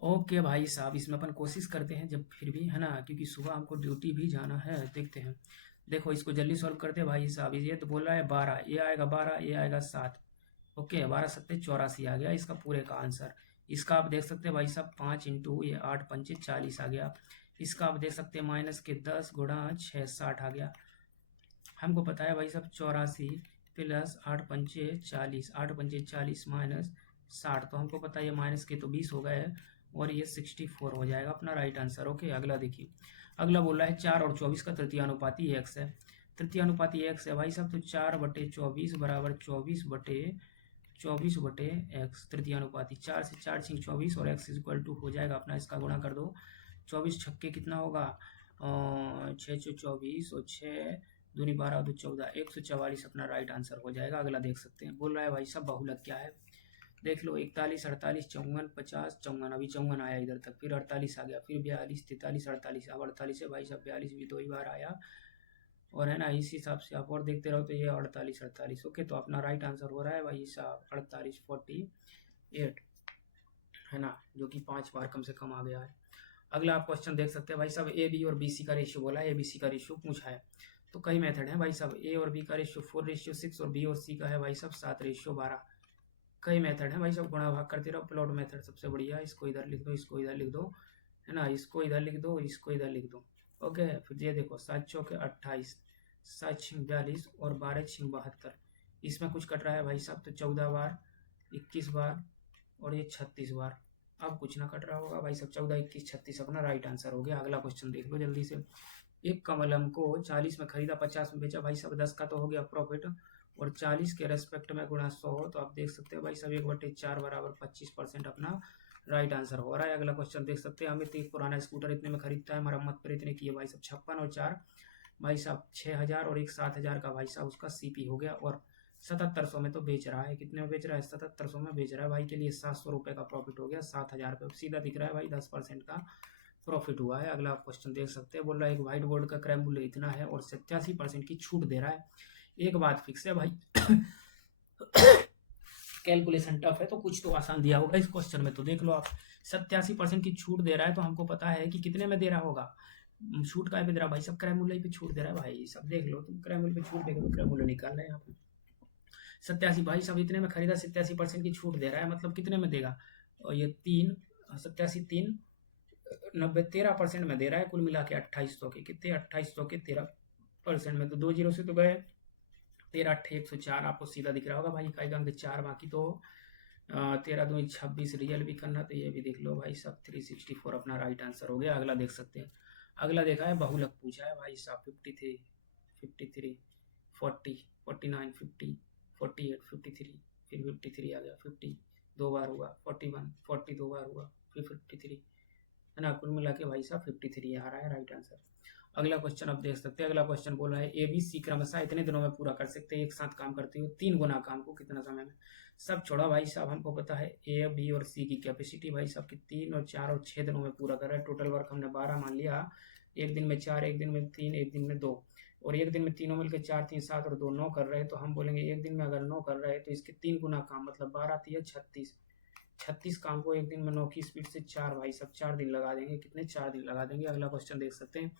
ओके भाई साहब, इसमें अपन कोशिश करते हैं जब फिर भी है ना, क्योंकि सुबह हमको ड्यूटी भी जाना है। देखते हैं, देखो इसको जल्दी सॉल्व करते हैं भाई साहब। ये तो बोल रहा है 12, ये आएगा 12, ये आएगा 7, ओके 12 7 84 आ गया इसका पूरे का आंसर। इसका आप देख सकते हैं भाई साहब 5 इंटू ये 8 पंचे 40 आ गया। इसका आप देख सकते हैं माइनस के 10 गुणा 6 60 आ गया। हमको पता है भाई साहब 84 प्लस 8 पंचे 40, 8 पंचे 40 माइनस 60, तो हमको पता है ये माइनस के तो 20 हो गए, और ये 64 हो जाएगा अपना राइट आंसर। ओके अगला देखिए, अगला बोल रहा है 4 और 24 का तृतीयानुपाती x है, तृतीयानुपाती x है भाई साहब, तो 4/24 बराबर 24 बटे x, तृतीयानुपाती 4 से 4 6 24, और x इक्वल टू हो जाएगा अपना, इसका गुणा कर दो, 24 छक्के कितना होगा छः 24 और 6 दूनी 12 दो 14, 144 अपना राइट आंसर हो जाएगा। अगला देख सकते हैं, बोल रहा है भाई साहब बहुलक क्या है। देख लो 41, 48, 54, 50, 54, अभी 54 आया इधर तक, फिर 48 आ गया, फिर 42, 43, 48, अब 48 है भाई साहब, 42 भी 2 ही बार आया और है ना, इस हिसाब से आप और देखते रहो तो ये 48, 48। ओके, तो अपना राइट आंसर हो रहा है भाई साहब 48, 48 है ना, जो कि 5 बार कम से कम आ गया है। अगला आप क्वेश्चन देख सकते हैं भाई साहब, ए बी और बी सी का रेशियो बोला है, ए बी सी का रेशियो पूछा है। तो कई मेथड है भाई साहब, ए और बी का रेशियो 4:6 और बी और सी का है भाई साहब 7:12। कई मेथड है भाई साहब, गुणा भाग करते रहो, प्लॉट मेथड सबसे बढ़िया है। इसको इधर लिख दो, इसको इधर लिख दो, है ना, इसको इधर लिख दो, इसको इधर लिख दो। ओके, फिर ये देखो 7 चौके 28, 7 छिंग 42 और 12 छिंग 72। इसमें कुछ कट रहा है भाई साहब, तो 14 बार, 21 बार और ये 36 बार। अब कुछ ना कट रहा होगा भाई साहब, 14, 21, 36 अपना राइट आंसर हो गया। अगला क्वेश्चन देख लो जल्दी से। एक कमलम को 40 में खरीदा, 50 में बेचा भाई साहब, 10 का तो हो गया प्रॉफिट और 40 के रेस्पेक्ट में गुणा 100 हो तो आप देख सकते हो भाई साहब 1/4 बराबर 25% अपना राइट आंसर हो रहा है। अगला क्वेश्चन देख सकते हैं, अमित एक पुराना स्कूटर इतने में खरीदता है, मरम्मत पर इतने की है भाई साहब 56 और 4 भाई साहब 6000 और एक 7000 का भाई साहब उसका सीपी हो गया और 7700 में तो बेच रहा है। कितने में बेच रहा है? 7700 में बेच रहा है भाई, के लिए 700 रुपये का प्रॉफिट हो गया, 7000 रुपये सीधा दिख रहा है भाई, 10% का प्रॉफिट हुआ है। अगला क्वेश्चन देख सकते हैं, बोल रहा है एक व्हाइट बोर्ड का क्रय मूल्य इतना है और 87% की छूट दे रहा है। एक बात फिक्स है भाई कैलकुलेशन टफ है तो कुछ तो आसान दिया होगा इस क्वेश्चन में। तो देख लो आप, 87% की छूट दे रहा है तो हमको पता है कि कितने में दे रहा होगा। छूट का पे दे रहा भाई सब, क्रय मूल्य पे छूट दे रहा है भाई सब। देख लो तुम, क्रय मूल्य पे छूट देखे तो क्रय मूल्य निकाल रहे हैं यहाँ पे 87 भाई सब इतने में खरीदा, 87% की छूट दे रहा है, मतलब कितने में देगा? और ये 3 87 3 90 13% में दे रहा है, कुल मिला के 2800 के कितने, 2800 के 13% में, तो 2 जीरो से तो गए 13 8 104 आपको सीधा दिख रहा होगा भाई, इकाई अंक 4 बाकी तो 13 2 26 रियल भी करना, तो ये भी देख लो भाई साहब 364 अपना राइट आंसर हो गया। अगला देख सकते हैं, अगला देखा है बहुलक पूछा है भाई साहब 53 53 40 49 50 48 53 फिर 53 आ गया, 50 2 बार हुआ, 41 40 2 बार हुआ, फिर 53 है ना, कुल मिला के भाई साहब 53 आ रहा है राइट आंसर। अगला क्वेश्चन आप देख सकते हैं, अगला क्वेश्चन बोल रहा है ए बी सी क्रमशः इतने दिनों में पूरा कर सकते हैं एक साथ काम करते हुए 3 गुना काम को कितना समय में। सब छोड़ा भाई साहब, हमको पता है ए बी और सी की कैपेसिटी भाई साहब की 3 और 4 और 6 दिनों में पूरा कर रहा है। टोटल वर्क हमने 12 मान लिया, एक दिन में 4, एक दिन में 3, एक दिन में 2 और एक दिन में तीनों मिलकर 4 3 7 और 2 9 कर रहे हैं। तो हम बोलेंगे एक दिन में अगर 9 कर रहे हैं तो इसके 3 गुना काम, मतलब 12 3 36 काम को एक दिन में 9 की स्पीड से 4 भाई सब 4 दिन लगा देंगे, कितने 4 दिन लगा देंगे। अगला क्वेश्चन देख सकते हैं,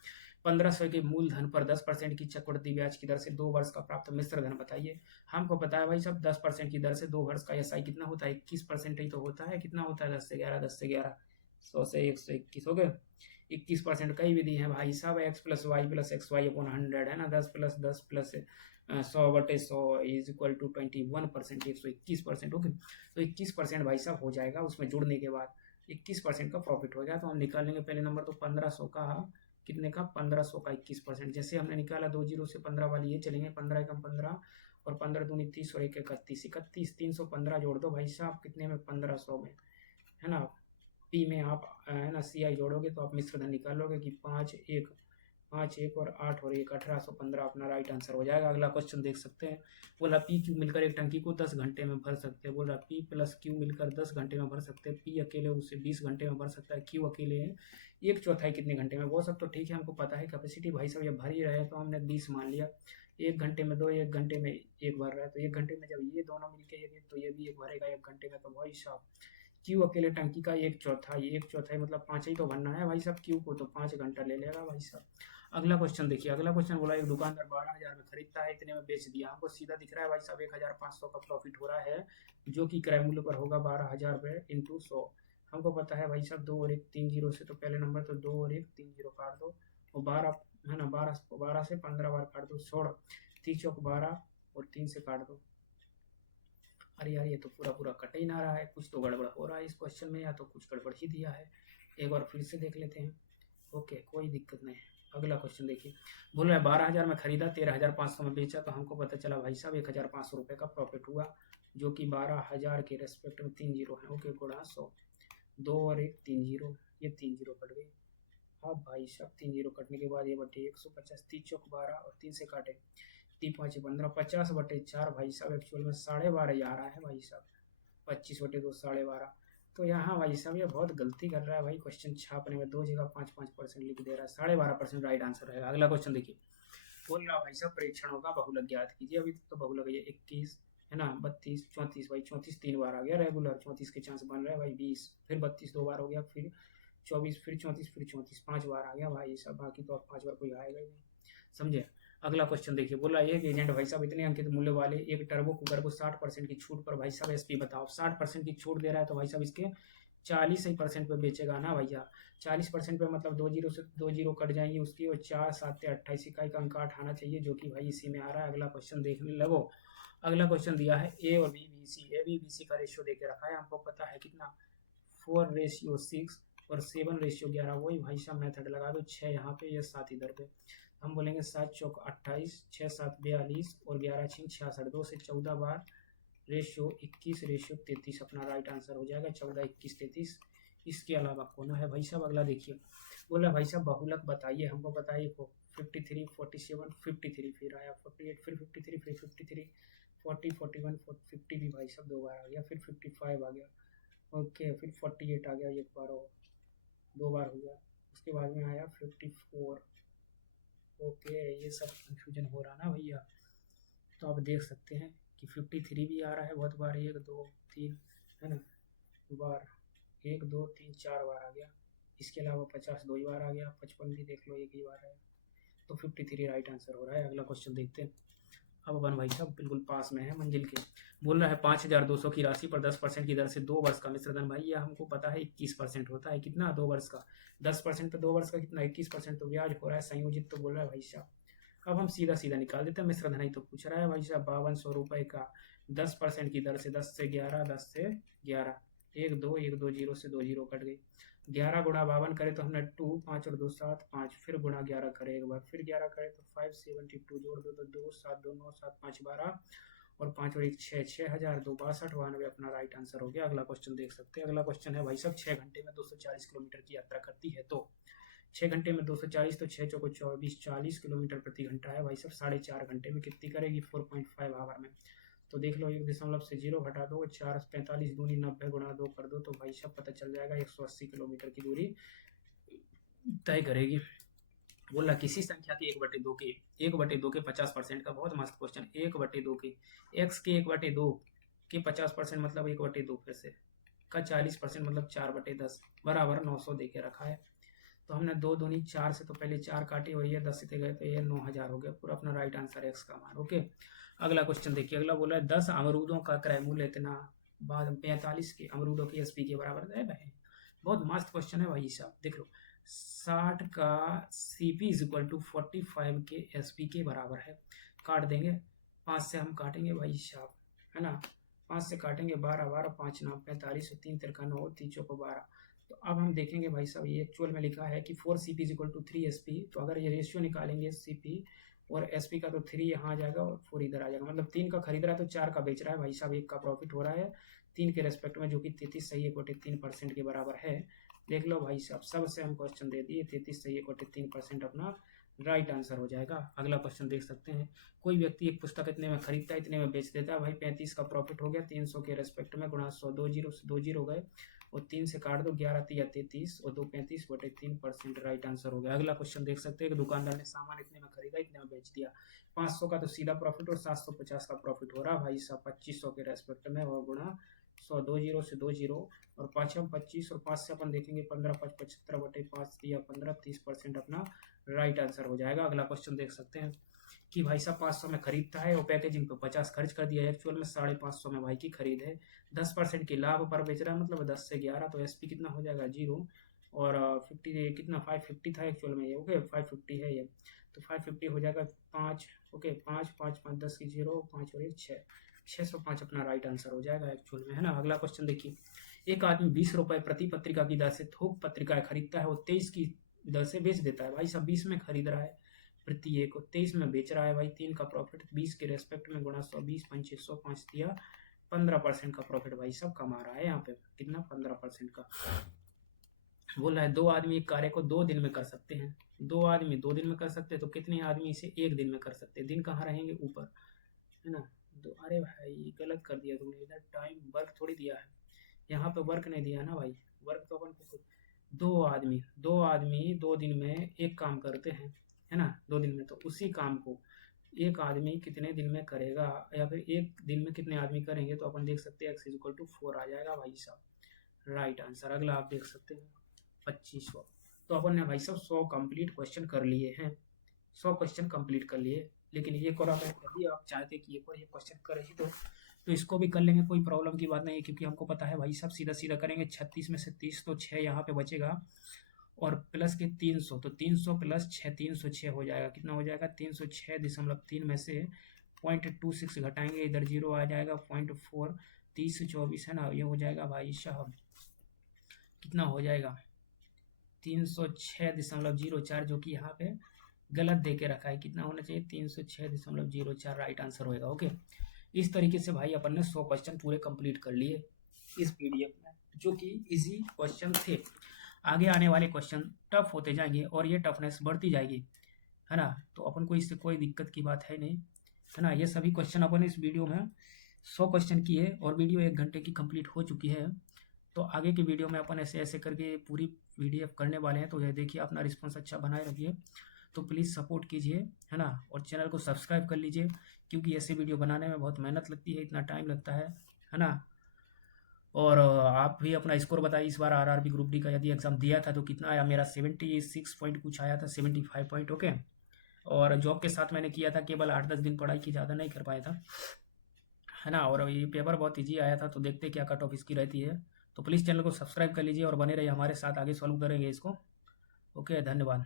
1500 के मूलधन पर 10% की चक्रवृद्धि ब्याज की दर से 2 वर्ष का प्राप्त मिश्र धन बताइए। हमको पता है भाई सब 10% की दर से 2 वर्ष का एसआई कितना होता है, 21% ही तो होता है। कितना होता है 10 से 11, 10 से 11 100 से 121 हो गए, 21% कई विधि है भाई साहब, X plus Y plus X Y upon 100 है ना, 10 plus 10 plus 100/100 is equal to 21%, 121%। Okay, तो 21% भाई साहब हो जाएगा, उसमें जुड़ने के बाद 21% का प्रॉफिट हो गया। तो हम निकालेंगे पहले नंबर तो 1500 का, कितने का 1500 का 21%, जैसे हमने निकाला 2 जीरो से 15 वाली ये चलेंगे, 15 एकम 15 और 15 दूनी 30 और 1 31 31, 315 जोड़ दो भाई साहब कितने में 1500 में, है ना। पी में आप है ना सी आई जोड़ोगे तो आप मिश्र धन निकालोगे कि 5 1 और 8 और 1 1815 अपना राइट आंसर हो जाएगा। अगला क्वेश्चन देख सकते हैं, बोला पी क्यू मिलकर एक टंकी को 10 घंटे में भर सकते हैं। बोला पी प्लस क्यू मिलकर 10 घंटे में भर सकते हैं, पी अकेले उसे 20 घंटे में भर सकता है, क्यू अकेले है 1/4 कितने घंटे में। वो सब तो ठीक है, हमको पता है कैपेसिटी भाई साहब ये भर ही रहे तो हमने 20 मान लिया। 1 घंटे में 2, 1 घंटे में 1 भर रहा है, तो 1 घंटे में जब ये दोनों मिलकर 1 तो ये भी 1 भरेगा 1 घंटे में। तो भाई साहब क्यू अकेले टंकी का 1/4 मतलब 5 ही तो भरना है भाई साहब क्यू को, तो 5 घंटा ले लेगा भाई साहब। अगला क्वेश्चन देखिए, अगला क्वेश्चन बोला एक दुकानदार 12000 में खरीदता है, इतने में बेच दिया। हमको सीधा दिख रहा है भाई साहब 1500 का प्रॉफिट हो रहा है, जो कि क्रय मूल्य पर होगा 12000 रुपये इंटू 100। हमको पता है भाई साहब 2 और 1 3 जीरो से, तो पहले नंबर तो 2 और 1 3 जीरो काट दो और 12 है ना, 12 से 15 बार काट दो, 16 30 चौक 12 और 3 से काट दो। अरे यार ये तो पूरा पूरा कट ही ना रहा है, कुछ तो गड़बड़ हो रहा है इस क्वेश्चन में, या तो कुछ गड़बड़ ही दिया है। एक बार फिर से देख लेते हैं। ओके, कोई दिक्कत नहीं। अगला क्वेश्चन देखिए, बोल रहा है 12000 में खरीदा, 13500 में बेचा। तो हमको पता चला भाई साहब 1500 रुपये का प्रॉफिट हुआ, जो कि 12000 के रेस्पेक्ट में 3 जीरो है। ओके, गुणा 100, 2 और 1 3 जीरो, ये 3 जीरो कट गई, अब भाई साहब 3 जीरो कटने के बाद ये बटे 150, 3 चौक 12 और 3 से काटे 3 5 15, 50 बटे 4 भाई साहब एक्चुअल में 12.5 आ रहा है भाई साहब, 25 बटे 2 12.5। तो यहाँ भाई साहब ये बहुत गलती कर रहा है भाई, क्वेश्चन छापने में 2 जगह 5% लिख दे रहा है, 12.5% राइट आंसर है। अगला क्वेश्चन देखिए, बोल रहा भाई साहब परीक्षणों का बहुलक ज्ञात कीजिए। अभी तो बहुलक है 21 है ना, 32 34 भाई, 34 3 बार आ गया रेगुलर, 34 के चांस बन रहे हैं भाई 20, फिर 32 2 बार हो गया, फिर 24, फिर 34, फिर 34 5 बार आ गया भाई सब, बाकी तो अब 5 बार कोई आएगा ही नहीं, समझे। अगला क्वेश्चन देखिए, बोला एक एजेंट भाई साहब इतने अंकित मूल्य वाले एक टर्बो कुकर को 60% की छूट पर भाई साहब एसपी बताओ, 60% की छूट दे रहा है तो भाई साहब इसके 40% पे बेचेगा ना भैया। 40% पे मतलब 2 जीरो से 2 जीरो कट जाएंगी उसकी, और 4 7 28 इकाई का अंक आना चाहिए, जो कि भाई इसी में आ रहा है। अगला क्वेश्चन देखने लगो। अगला क्वेश्चन दिया है ए और B B C, A B B C का रेशियो दे के रखा है, हमको पता है कितना 4:6 और 7:11। वही भाई साहब मेथड लगा दो, 6 यहाँ पे या 7 इधर पे, हम बोलेंगे 7 चौक 28, 6 7 42 और 11 6 66, 2 से 14 बार रेशियो 21:33 अपना राइट आंसर हो जाएगा, 14 21 33। इसके अलावा कौन है भाई साहब। अगला देखिए, बोला भाई साहब बहुलक बताइए, हमको बताइए 53 47 53, फिर आया 48, फिर 53, फिर 53 40 41 50 भी भाई साहब 2 बार आ गया, फिर 55 आ गया, ओके, फिर 48 आ गया, एक बार और 2 बार हो गया, उसके बाद में आया 54। ओके, ये सब कंफ्यूजन हो रहा ना भैया, तो आप देख सकते हैं कि 53 भी आ रहा है बहुत बार, 1 2 3 है ना बार, 1 2 3 4 बार आ गया। इसके अलावा 50 2 ही बार आ गया, 55 भी देख लो 1 ही बार है, तो 53 राइट आंसर हो रहा है। अगला क्वेश्चन देखते हैं। अब अपन भाई साहब बिल्कुल पास में है मंजिल के। बोल रहा है 5200 की राशि पर 10% की दर से 2 वर्ष का मिश्र धन, भाई ये हमको पता है 21% होता है, कितना 2 वर्ष का, 10% पे 2 वर्ष का कितना 21%, तो ब्याज हो रहा है संयोजित, तो बोल रहा है भाई साहब अब हम सीधा सीधा निकाल देते हैं, मिश्र धन ही तो पूछ रहा है भाई साहब। 5200 रुपये का 10% की दर से 10 से 11, 10 से 11, 1 2 1 2 जीरो से 2 जीरो कट गई, 11 गुणा 52 करे तो हमने 2 5 और 2 7 5, फिर गुणा 11 करे एक बार, फिर 11 करे तो 572, जोड़ दो तो 2 7 2 9 7 5 12 और 5 और 1 6, 6000 2 62 92 अपना राइट आंसर हो गया। अगला क्वेश्चन देख सकते हैं। अगला क्वेश्चन है भाई साहब 6 घंटे में 240 किलोमीटर की यात्रा करती है, तो 6 घंटे में 240, तो 6 चौको 24, 40 किलोमीटर प्रति घंटा है भाई साहब, 4.5 घंटे में कितनी करेगी 4.5 आवर में। तो देख लो 1 दशमलव से 0 घटा दो, 4 45 दूनी 90 गुणा 2 कर दो, तो भाई साहब पता चल जाएगा 180 किलोमीटर की दूरी तय करेगी। बोला किसी संख्या के 1/2 के 1/2 के 50% का, बहुत मस्त क्वेश्चन, 1/2 के x के 1/2 के 50% मतलब 1/2 फिर से का 40% मतलब 4/10 बराबर 900 दे के रखा है। तो हमने 2 दूनी 4 से तो पहले 4 काटे और ये 10 से गए तो ये 9000 हो गया, पूरा अपना राइट आंसर है एक्स का मान। ओके, अगला क्वेश्चन देखिए। अगला बोला है 10 अमरूदों का क्रय मूल्य इतना, बाद 45 के अमरूदों की एसपी के बराबर है भाई, बहुत मस्त क्वेश्चन है भाई साहब। देख लो 60 का सीपी इज इक्वल टू 45 के एसपी के बराबर है, काट देंगे 5 से हम काटेंगे भाई साहब, है ना 5 से काटेंगे 12 12 5 9 45 और 3 तिरका 9 3 चौको 12। तो अब हम देखेंगे भाई साहब, ये एक्चुअल में लिखा है कि 4 CP is equal to 3 SP, तो अगर ये रेशियो निकालेंगे CP और SP का तो 3 यहाँ आ जाएगा और 4 इधर आ जाएगा, मतलब 3 का खरीद रहा है तो 4 का बेच रहा है भाई साहब, 1 का प्रॉफिट हो रहा है 3 के रेस्पेक्ट में, जो कि 33 सही 1/3% के बराबर है। देख लो भाई साहब, सबसे हम क्वेश्चन दे दिए, 33 सही 1/3% अपना राइट आंसर हो जाएगा। अगला क्वेश्चन देख सकते हैं। कोई व्यक्ति एक पुस्तक इतने में खरीदता है इतने में बेच देता है भाई, 35 का प्रॉफिट हो गया, 300 के रेस्पेक्ट में गुणा 100, 2 जीरो से 2 जीरो गए और 3 से काट दो, 11 3 33 और 2 35/3% राइट आंसर हो गया। अगला क्वेश्चन देख सकते हैं कि दुकानदार ने सामान इतने में खरीदा इतने में बेच दिया, 500 का तो सीधा प्रॉफिट और 750 का प्रॉफिट हो रहा भाई साहब 2500 के रेस्पेक्ट में, और गुणा 100, 2 जीरो से 2 जीरो और 5 हम 25 और 5 से अपन देखेंगे 15 5 75/5 दिया 15, 30% अपना राइट आंसर हो जाएगा। अगला क्वेश्चन देख सकते हैं कि भाई साहब 500 में खरीदता है और पैकेजिंग पे 50 खर्च कर दिया है, एक्चुअल में 550 में भाई की खरीद है, 10% के लाभ पर बेच रहा है, मतलब 10 से 11, तो एसपी कितना हो जाएगा 0 और 50 कितना 550 था एक्चुअल में ये, ओके 550 है ये, तो 550 हो जाएगा 5, ओके 5 5 5 10 की 0 5 और 1 6, 605 अपना राइट आंसर हो जाएगा एक्चुअल में, है ना। अगला क्वेश्चन देखिए। एक आदमी 20 रुपए प्रति पत्रिका की दर से थोक पत्रिकाएं खरीदता है और 23 की दर से बेच देता है भाई साहब, 20 में खरीद रहा है प्रति एक और 23 में बेच रहा है भाई, 3 का प्रॉफिट 20 के रेस्पेक्ट में गुणा 120 2505 दिया 15% का प्रॉफिट भाई साहब कमा रहा है यहाँ पे, कितना 15% का। बोल रहा है 2 आदमी एक कार्य को 2 दिन में कर सकते हैं। 2 आदमी 2 दिन में कर सकते हैं, तो कितने आदमी इसे 1 दिन में कर सकते हैं? दिन कहाँ रहेंगे? ऊपर, है ना? तो अरे भाई गलत कर दिया तुमने, इधर टाइम वर्क थोड़ी दिया है, यहाँ पे वर्क नहीं दिया ना भाई। वर्क तो अपन को 2 आदमी 2 दिन में एक काम करते हैं, है ना? 2 दिन में, तो उसी काम को एक आदमी कितने दिन में करेगा, या फिर एक दिन में कितने आदमी करेंगे, तो अपन देख सकते हैं x इक्वल टू 4 आ जाएगा भाई साहब। Right answer. अगला आप देख सकते हैं 2500। तो अपन ने भाई साहब 100 कंप्लीट क्वेश्चन कर लिए हैं, 100 क्वेश्चन कंप्लीट कर लिए। लेकिन ये और आप यदि आप चाहते कि ये क्वेश्चन कर ही तो इसको भी कर लेंगे, कोई प्रॉब्लम की बात नहीं है, क्योंकि हमको पता है भाई साहब सीधा सीधा करेंगे। 36 में से 30 तो 6 यहाँ पे बचेगा, और प्लस के 300, तो 300 प्लस 6 306 हो जाएगा। कितना हो जाएगा? 306.3 में से 0.26 घटाएंगे, इधर 0 आ जाएगा, 0.4, 30 24 है ना, ये हो जाएगा भाई साहब, कितना हो जाएगा? 306.04, जो कि यहाँ पे गलत दे के रखा है। कितना होना चाहिए? 306.04 राइट आंसर होएगा। ओके, इस तरीके से भाई अपन ने 100 क्वेश्चन पूरे कंप्लीट कर लिए इस पीडीएफ में, जो कि इजी क्वेश्चन थे। आगे आने वाले क्वेश्चन टफ होते जाएंगे और ये टफनेस बढ़ती जाएगी, है ना? तो अपन को इससे कोई दिक्कत की बात है नहीं, है ना? ये सभी क्वेश्चन अपन इस वीडियो में 100 क्वेश्चन किए और वीडियो 1 घंटे की कंप्लीट हो चुकी है। तो आगे की वीडियो में अपन ऐसे ऐसे करके पूरी पीडीएफ करने वाले हैं। तो ये देखिए, अपना रिस्पॉन्स अच्छा बनाए रखिए, तो प्लीज़ सपोर्ट कीजिए, है ना? और चैनल को सब्सक्राइब कर लीजिए, क्योंकि ऐसे वीडियो बनाने में बहुत मेहनत लगती है, इतना टाइम लगता है ना? और आप भी अपना स्कोर बताइए, इस बार आरआरबी ग्रुप डी का यदि एग्ज़ाम दिया था तो कितना आया? मेरा 76 पॉइंट कुछ आया था, 75 पॉइंट। ओके, और जॉब के साथ मैंने किया था, केवल 8-10 दिन पढ़ाई की, ज़्यादा नहीं कर पाया था, है ना? और ये पेपर बहुत ईजी आया था, तो देखते क्या कट ऑफ इसकी रहती है। तो प्लीज़ चैनल को सब्सक्राइब कर लीजिए और बने रहिए हमारे साथ, आगे सॉल्व करेंगे इसको। ओके, धन्यवाद।